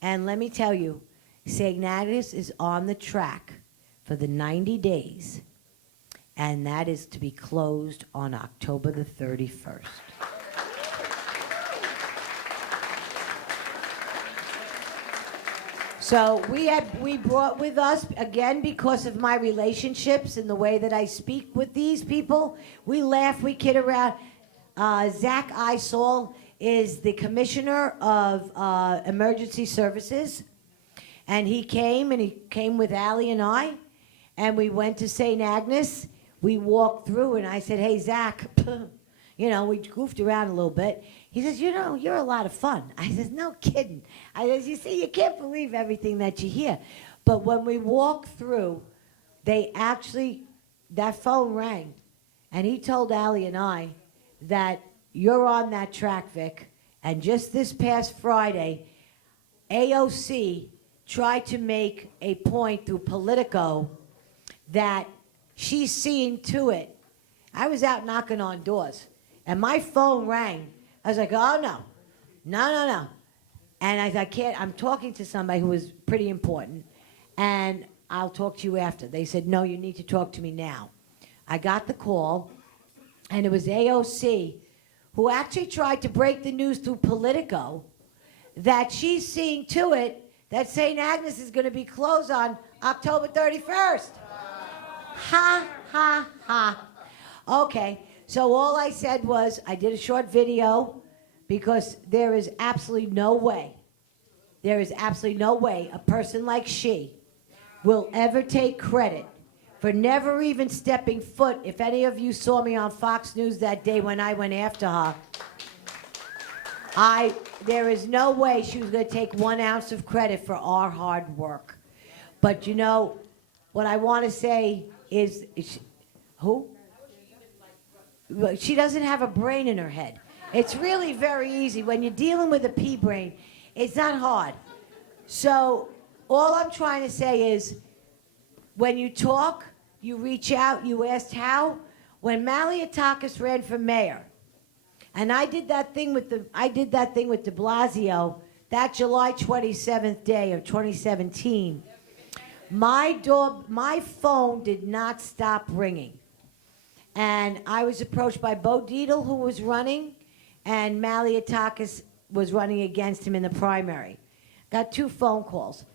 And let me tell you, St. Agnes is on the track for the 90 days. And that is to be closed on October the 31st. So we brought with us, again, because of my relationships and the way that I speak with these people, we laugh, we kid around. Zach Isol is the commissioner of emergency services, and he came with Allie and I, and we went to St. Agnes. We walked through, and I said, hey, Zach, we goofed around a little bit. He says, you're a lot of fun. I says, no kidding. I says, you see, you can't believe everything that you hear. But when we walked through, that phone rang, and he told Allie and I that you're on that track, Vic. And just this past Friday, AOC tried to make a point through Politico that she's seeing to it. I was out knocking on doors, and my phone rang. I was like, oh, no. And I said, I'm talking to somebody who is pretty important, and I'll talk to you after. They said, no, you need to talk to me now. I got the call, and it was AOC who actually tried to break the news through Politico that she's seeing to it that St. Agnes is going to be closed on October 31st. Ha, ha, ha. Okay, so all I said was I did a short video because there is absolutely no way a person like she will ever take credit for never even stepping foot. If any of you saw me on Fox News that day when I went after her, there is no way she was going to take 1 ounce of credit for our hard work. But what I want to say is, who? She doesn't have a brain in her head. It's really very easy. When you're dealing with a pea brain, it's not hard. So all I'm trying to say is, when you talk, you reach out, you asked how. When Maliotakis ran for mayor, and I did that thing with de Blasio that July 27th day of 2017, my phone did not stop ringing. And I was approached by Bo Dietl, who was running, and Malliotakis was running against him in the primary. Got 2 phone calls.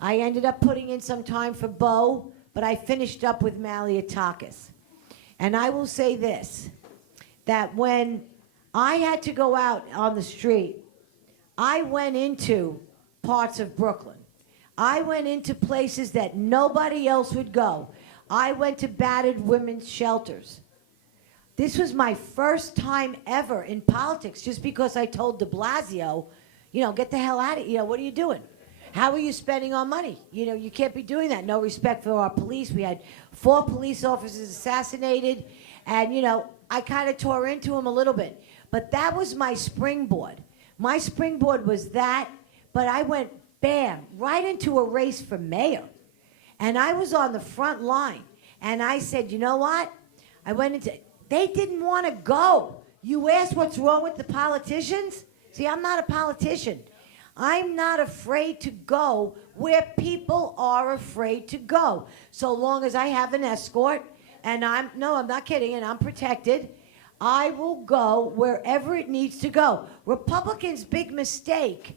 I ended up putting in some time for Bo, but I finished up with Malliotakis. And I will say this, that when I had to go out on the street, I went into parts of Brooklyn. I went into places that nobody else would go. I went to battered women's shelters. This was my first time ever in politics, just because I told de Blasio, get the hell out of here. What are you doing? How are you spending our money? You can't be doing that. No respect for our police. We had 4 police officers assassinated, and, I kind of tore into them a little bit. But that was my springboard. My springboard was that, but I went, bam, right into a race for mayor. And I was on the front line. And I said, you know what? They didn't want to go. You asked what's wrong with the politicians? See, I'm not a politician. I'm not afraid to go where people are afraid to go. So long as I have an escort, and I'm not kidding, and I'm protected, I will go wherever it needs to go. Republicans' big mistake.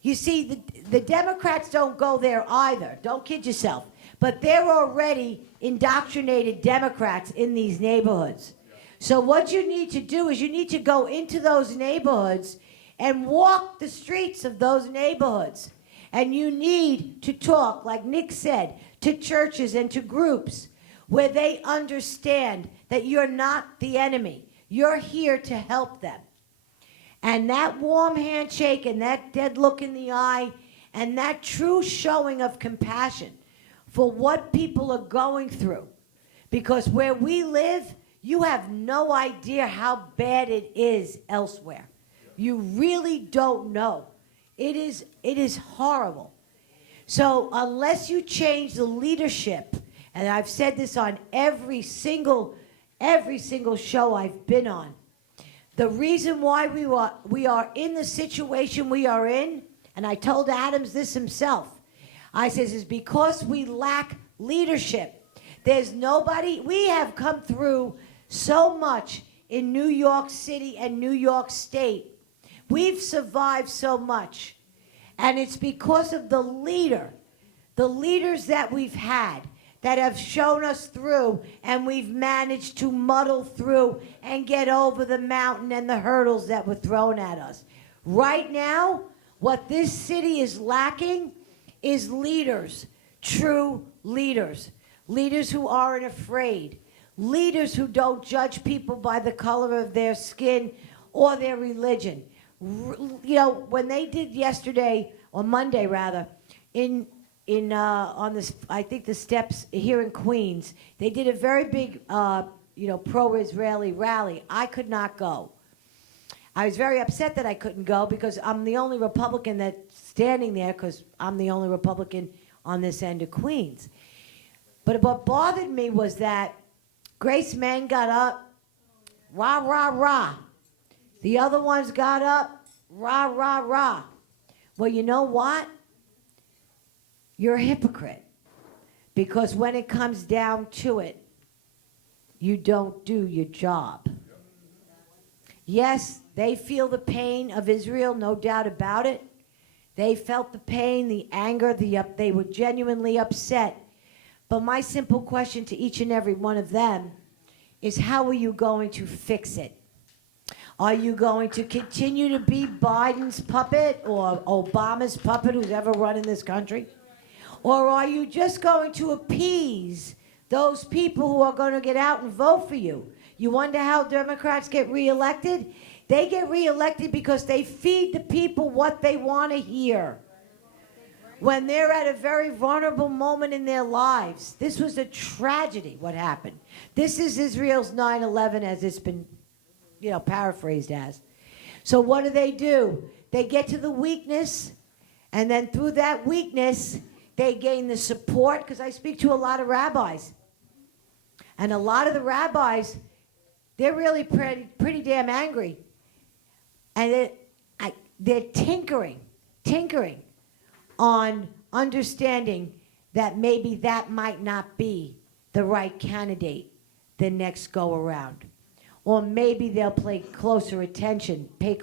You see, the Democrats don't go there either. Don't kid yourself. But they're already indoctrinated Democrats in these neighborhoods. So what you need to do is you need to go into those neighborhoods and walk the streets of those neighborhoods. And you need to talk, like Nick said, to churches and to groups where they understand that you're not the enemy. You're here to help them. And that warm handshake and that dead look in the eye and that true showing of compassion for what people are going through. Because where we live, you have no idea how bad it is elsewhere. You really don't know. It is horrible. So unless you change the leadership, and I've said this on every single show I've been on, the reason why we are in the situation we are in, and I told Adams this himself, I says, is because we lack leadership. There's nobody, we have come through so much in New York City and New York State. We've survived so much. And it's because of the leaders that we've had that have shown us through, and we've managed to muddle through and get over the mountain and the hurdles that were thrown at us. Right now, what this city is lacking is leaders, true leaders. Leaders who aren't afraid. Leaders who don't judge people by the color of their skin or their religion. When they did yesterday, or Monday rather, on this, I think the steps here in Queens, they did a very big, pro-Israeli rally. I could not go. I was very upset that I couldn't go because I'm the only Republican that's standing there, because I'm the only Republican on this end of Queens. But what bothered me was that Grace Mann got up, rah, rah, rah. The other ones got up, rah, rah, rah. Well, you know what? You're a hypocrite. Because when it comes down to it, you don't do your job. Yes, they feel the pain of Israel, no doubt about it. They felt the pain, the anger, they were genuinely upset. But my simple question to each and every one of them is, how are you going to fix it? Are you going to continue to be Biden's puppet or Obama's puppet, who's ever run in this country? Or are you just going to appease those people who are going to get out and vote for you? You wonder how Democrats get reelected? They get reelected because they feed the people what they want to hear. When they're at a very vulnerable moment in their lives. This was a tragedy, what happened. This is Israel's 9/11, as it's been, paraphrased as. So what do? They get to the weakness, and then through that weakness, they gain the support, because I speak to a lot of rabbis. And a lot of the rabbis, they're really pretty damn angry. And they're tinkering tinkering on understanding that maybe that might not be the right candidate the next go around. Or maybe they'll pay closer attention to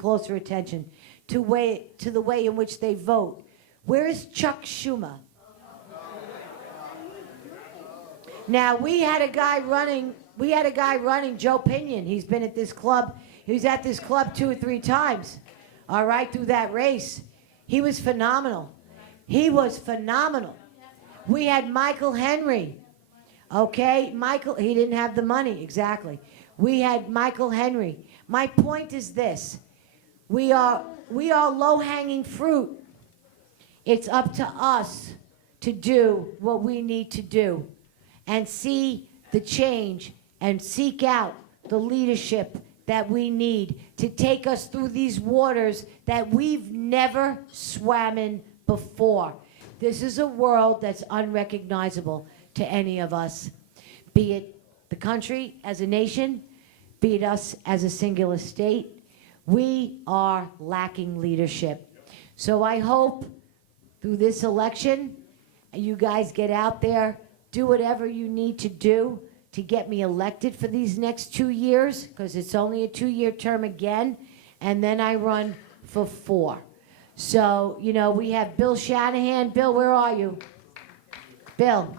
the way in which they vote. Where is Chuck Schumer? Now, we had a guy running, Joe Pinion. He's been at this club. He was at this club 2 or 3 times, all right, through that race. He was phenomenal. He was phenomenal. We had Michael Henry, okay? He didn't have the money, exactly. We had Michael Henry. My point is this. We are low-hanging fruit. It's up to us to do what we need to do and see the change and seek out the leadership that we need to take us through these waters that we've never swam in before. This is a world that's unrecognizable to any of us, be it the country as a nation, be it us as a singular state. We are lacking leadership. So I hope through this election, you guys get out there, do whatever you need to do to get me elected for these next 2 years, because it's only a 2-year term again, and then I run for 4. So, you know, we have Bill Shanahan. Bill, where are you? Bill.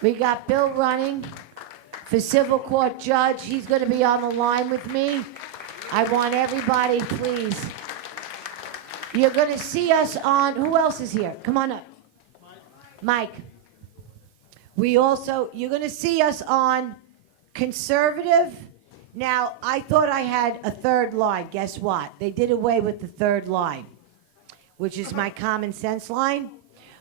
We got Bill running for civil court judge. He's going to be on the line with me. I want everybody, please. You're going to see us on, who else is here? Come on up. Mike. You're going to see us on conservative. Now, I thought I had a third line. Guess what? They did away with the third line, which is my common sense line.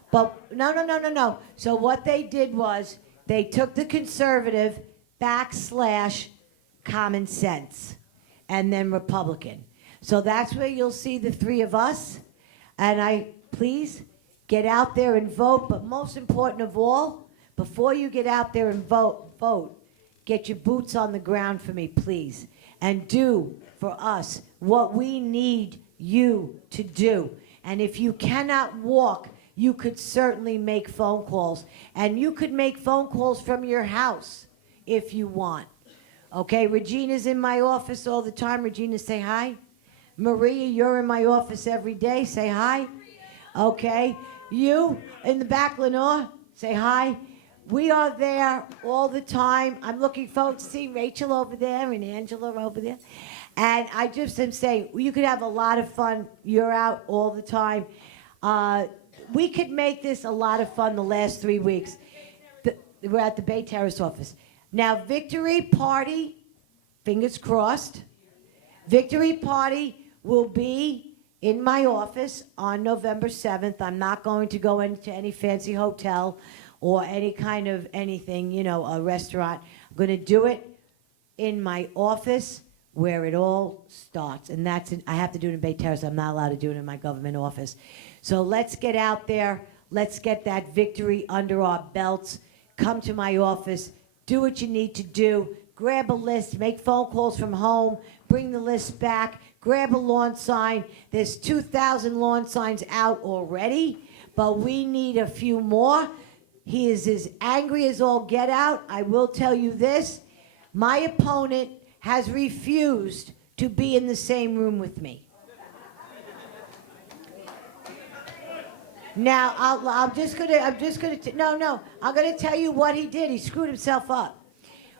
But no. So what they did was they took the conservative / common sense and then Republican. So that's where you'll see the 3 of us. And please get out there and vote. But most important of all, before you get out there and vote, get your boots on the ground for me, please. And do for us what we need you to do. And if you cannot walk, you could certainly make phone calls. And you could make phone calls from your house if you want. Okay, Regina's in my office all the time. Regina, say hi. Maria, you're in my office every day. Say hi. Okay. You in the back, Lenore, say hi. We are there all the time. I'm looking forward to seeing Rachel over there and Angela over there. And I just am saying, you could have a lot of fun. You're out all the time. We could make this a lot of fun the last 3 weeks. We're at the Bay Terrace office. Now, Victory Party, fingers crossed, Victory Party will be in my office on November 7th. I'm not going to go into any fancy hotel or any kind of anything, you know, a restaurant. I'm going to do it in my office where it all starts. And I have to do it in Bay Terrace. I'm not allowed to do it in my government office. So let's get out there. Let's get that victory under our belts. Come to my office. Do what you need to do. Grab a list. Make phone calls from home. Bring the list back. Grab a lawn sign. There's 2,000 lawn signs out already, but we need a few more. He is as angry as all get out. I will tell you this. My opponent has refused to be in the same room with me. Now, I'm gonna tell you what he did. He screwed himself up.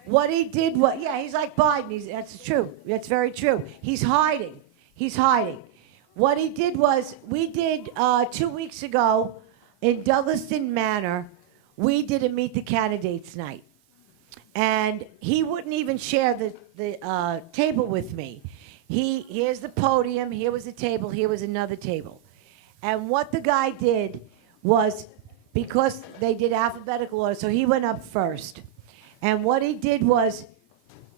What he did was, he's like Biden. That's true. That's very true. He's hiding. What he did was, we did 2 weeks ago in Douglaston Manor, we did a Meet the Candidates night. And he wouldn't even share the table with me. Here's the podium, here was a table, here was another table. And what the guy did was, because they did alphabetical order, so he went up first. And what he did was,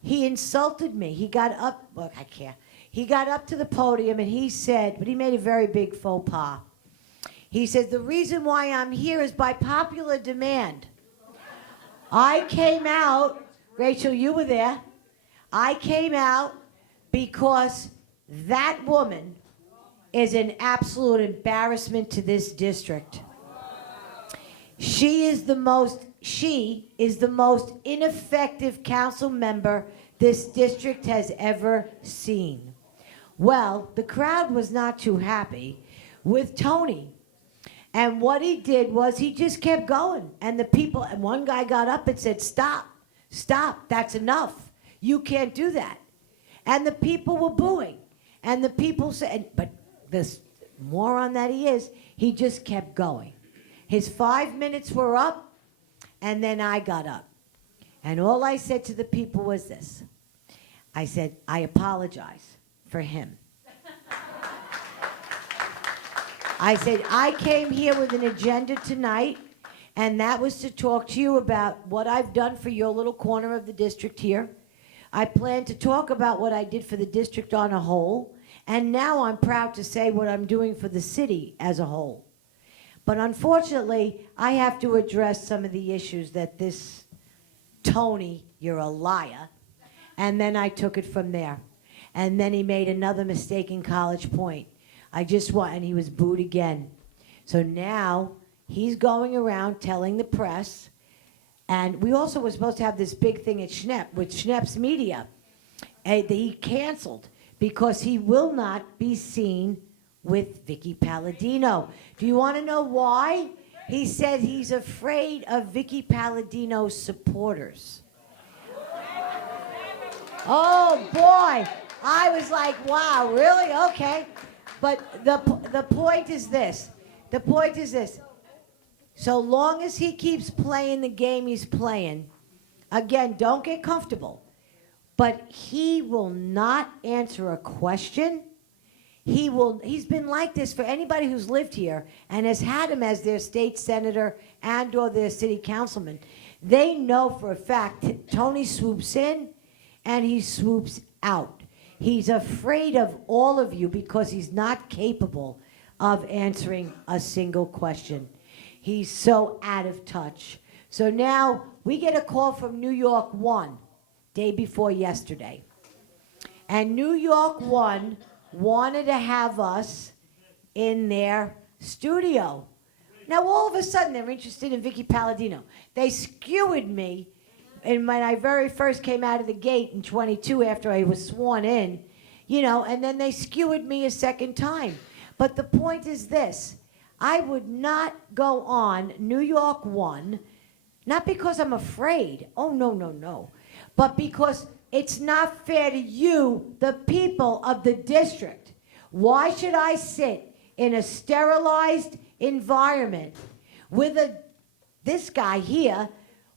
he insulted me. He got up, look, I can't. He got up to the podium and he said, but he made a very big faux pas. He says, the reason why I'm here is by popular demand. I came out, Rachel, you were there. I came out because that woman is an absolute embarrassment to this district. She is the most ineffective council member this district has ever seen. Well, the crowd was not too happy with Tony. And what he did was he just kept going. And the people, and one guy got up and said, stop, that's enough. You can't do that. And the people were booing. And the people said, but this moron that he just kept going. His 5 minutes were up, and then I got up. And all I said to the people was this. I said, I apologize for him. I said, I came here with an agenda tonight, and that was to talk to you about what I've done for your little corner of the district here. I plan to talk about what I did for the district on a whole, and now I'm proud to say what I'm doing for the city as a whole. But unfortunately, I have to address some of the issues that this Tony, you're a liar, and then I took it from there. And then he made another mistake in College Point. And he was booed again. So now he's going around telling the press, and we also were supposed to have this big thing at Schnepp, with Schnepp's media. That he canceled because he will not be seen with Vicky Palladino. Do you want to know why? He said he's afraid of Vicky Palladino's supporters. Oh boy, I was like, wow, really? Okay. But the point is this. The point is this. So long as he keeps playing the game he's playing, again, don't get comfortable. But he will not answer a question. He's been like this for anybody who's lived here and has had him as their state senator and or their city councilman. They know for a fact that Tony swoops in and he swoops out. He's afraid of all of you because he's not capable of answering a single question. He's so out of touch. So now we get a call from New York 1, day before yesterday. And New York 1 wanted to have us in their studio. Now all of a sudden they're interested in Vicky Palladino. They skewered me. And when I very first came out of the gate in 22 after I was sworn in, and then they skewered me a second time. But the point is this. I would not go on New York 1, not because I'm afraid. Oh, no. But because it's not fair to you, the people of the district. Why should I sit in a sterilized environment with this guy here?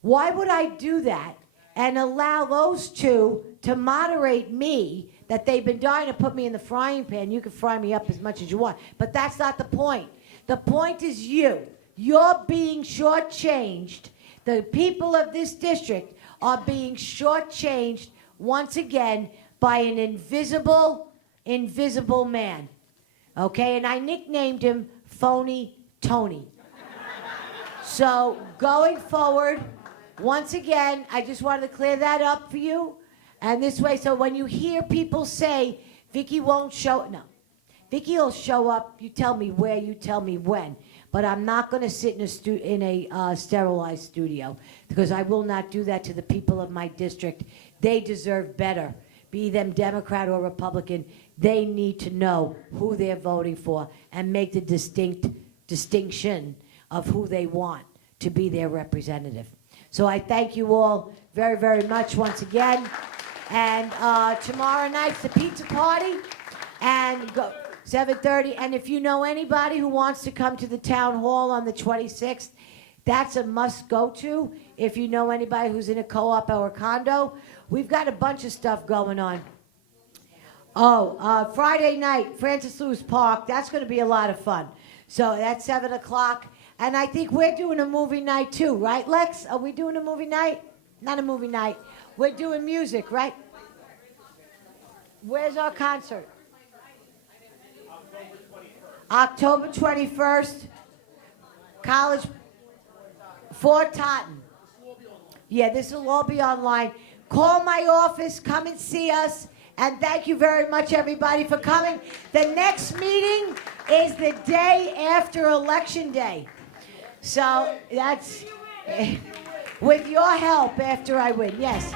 Why would I do that and allow those two to moderate me, that they've been dying to put me in the frying pan? You can fry me up as much as you want, but that's not the point. The point is you. You're being shortchanged. The people of this district are being shortchanged once again by an invisible man. Okay, and I nicknamed him Phony Tony. So going forward, once again, I just wanted to clear that up for you. And this way, so when you hear people say, Vicky won't show, no. Vicky will show up, you tell me where, you tell me when. But I'm not going to sit in a sterilized studio, because I will not do that to the people of my district. They deserve better. Be them Democrat or Republican, they need to know who they're voting for and make the distinction of who they want to be their representative. So I thank you all very, very much once again. And tomorrow night's the pizza party, and 7:30. And if you know anybody who wants to come to the town hall on the 26th, that's a must go to. If you know anybody who's in a co-op or a condo, we've got a bunch of stuff going on. Friday night, Francis Lewis Park. That's going to be a lot of fun. So that's 7 o'clock. And I think we're doing a movie night too, right, Lex? Are we doing a movie night? Not a movie night. We're doing music, right? Where's our concert? October 21st. College, Fort Totten. Yeah, this will all be online. Call my office, come and see us, And thank you very much, everybody, for coming. The next meeting is the day after Election Day. So that's with your help after I win. Yes.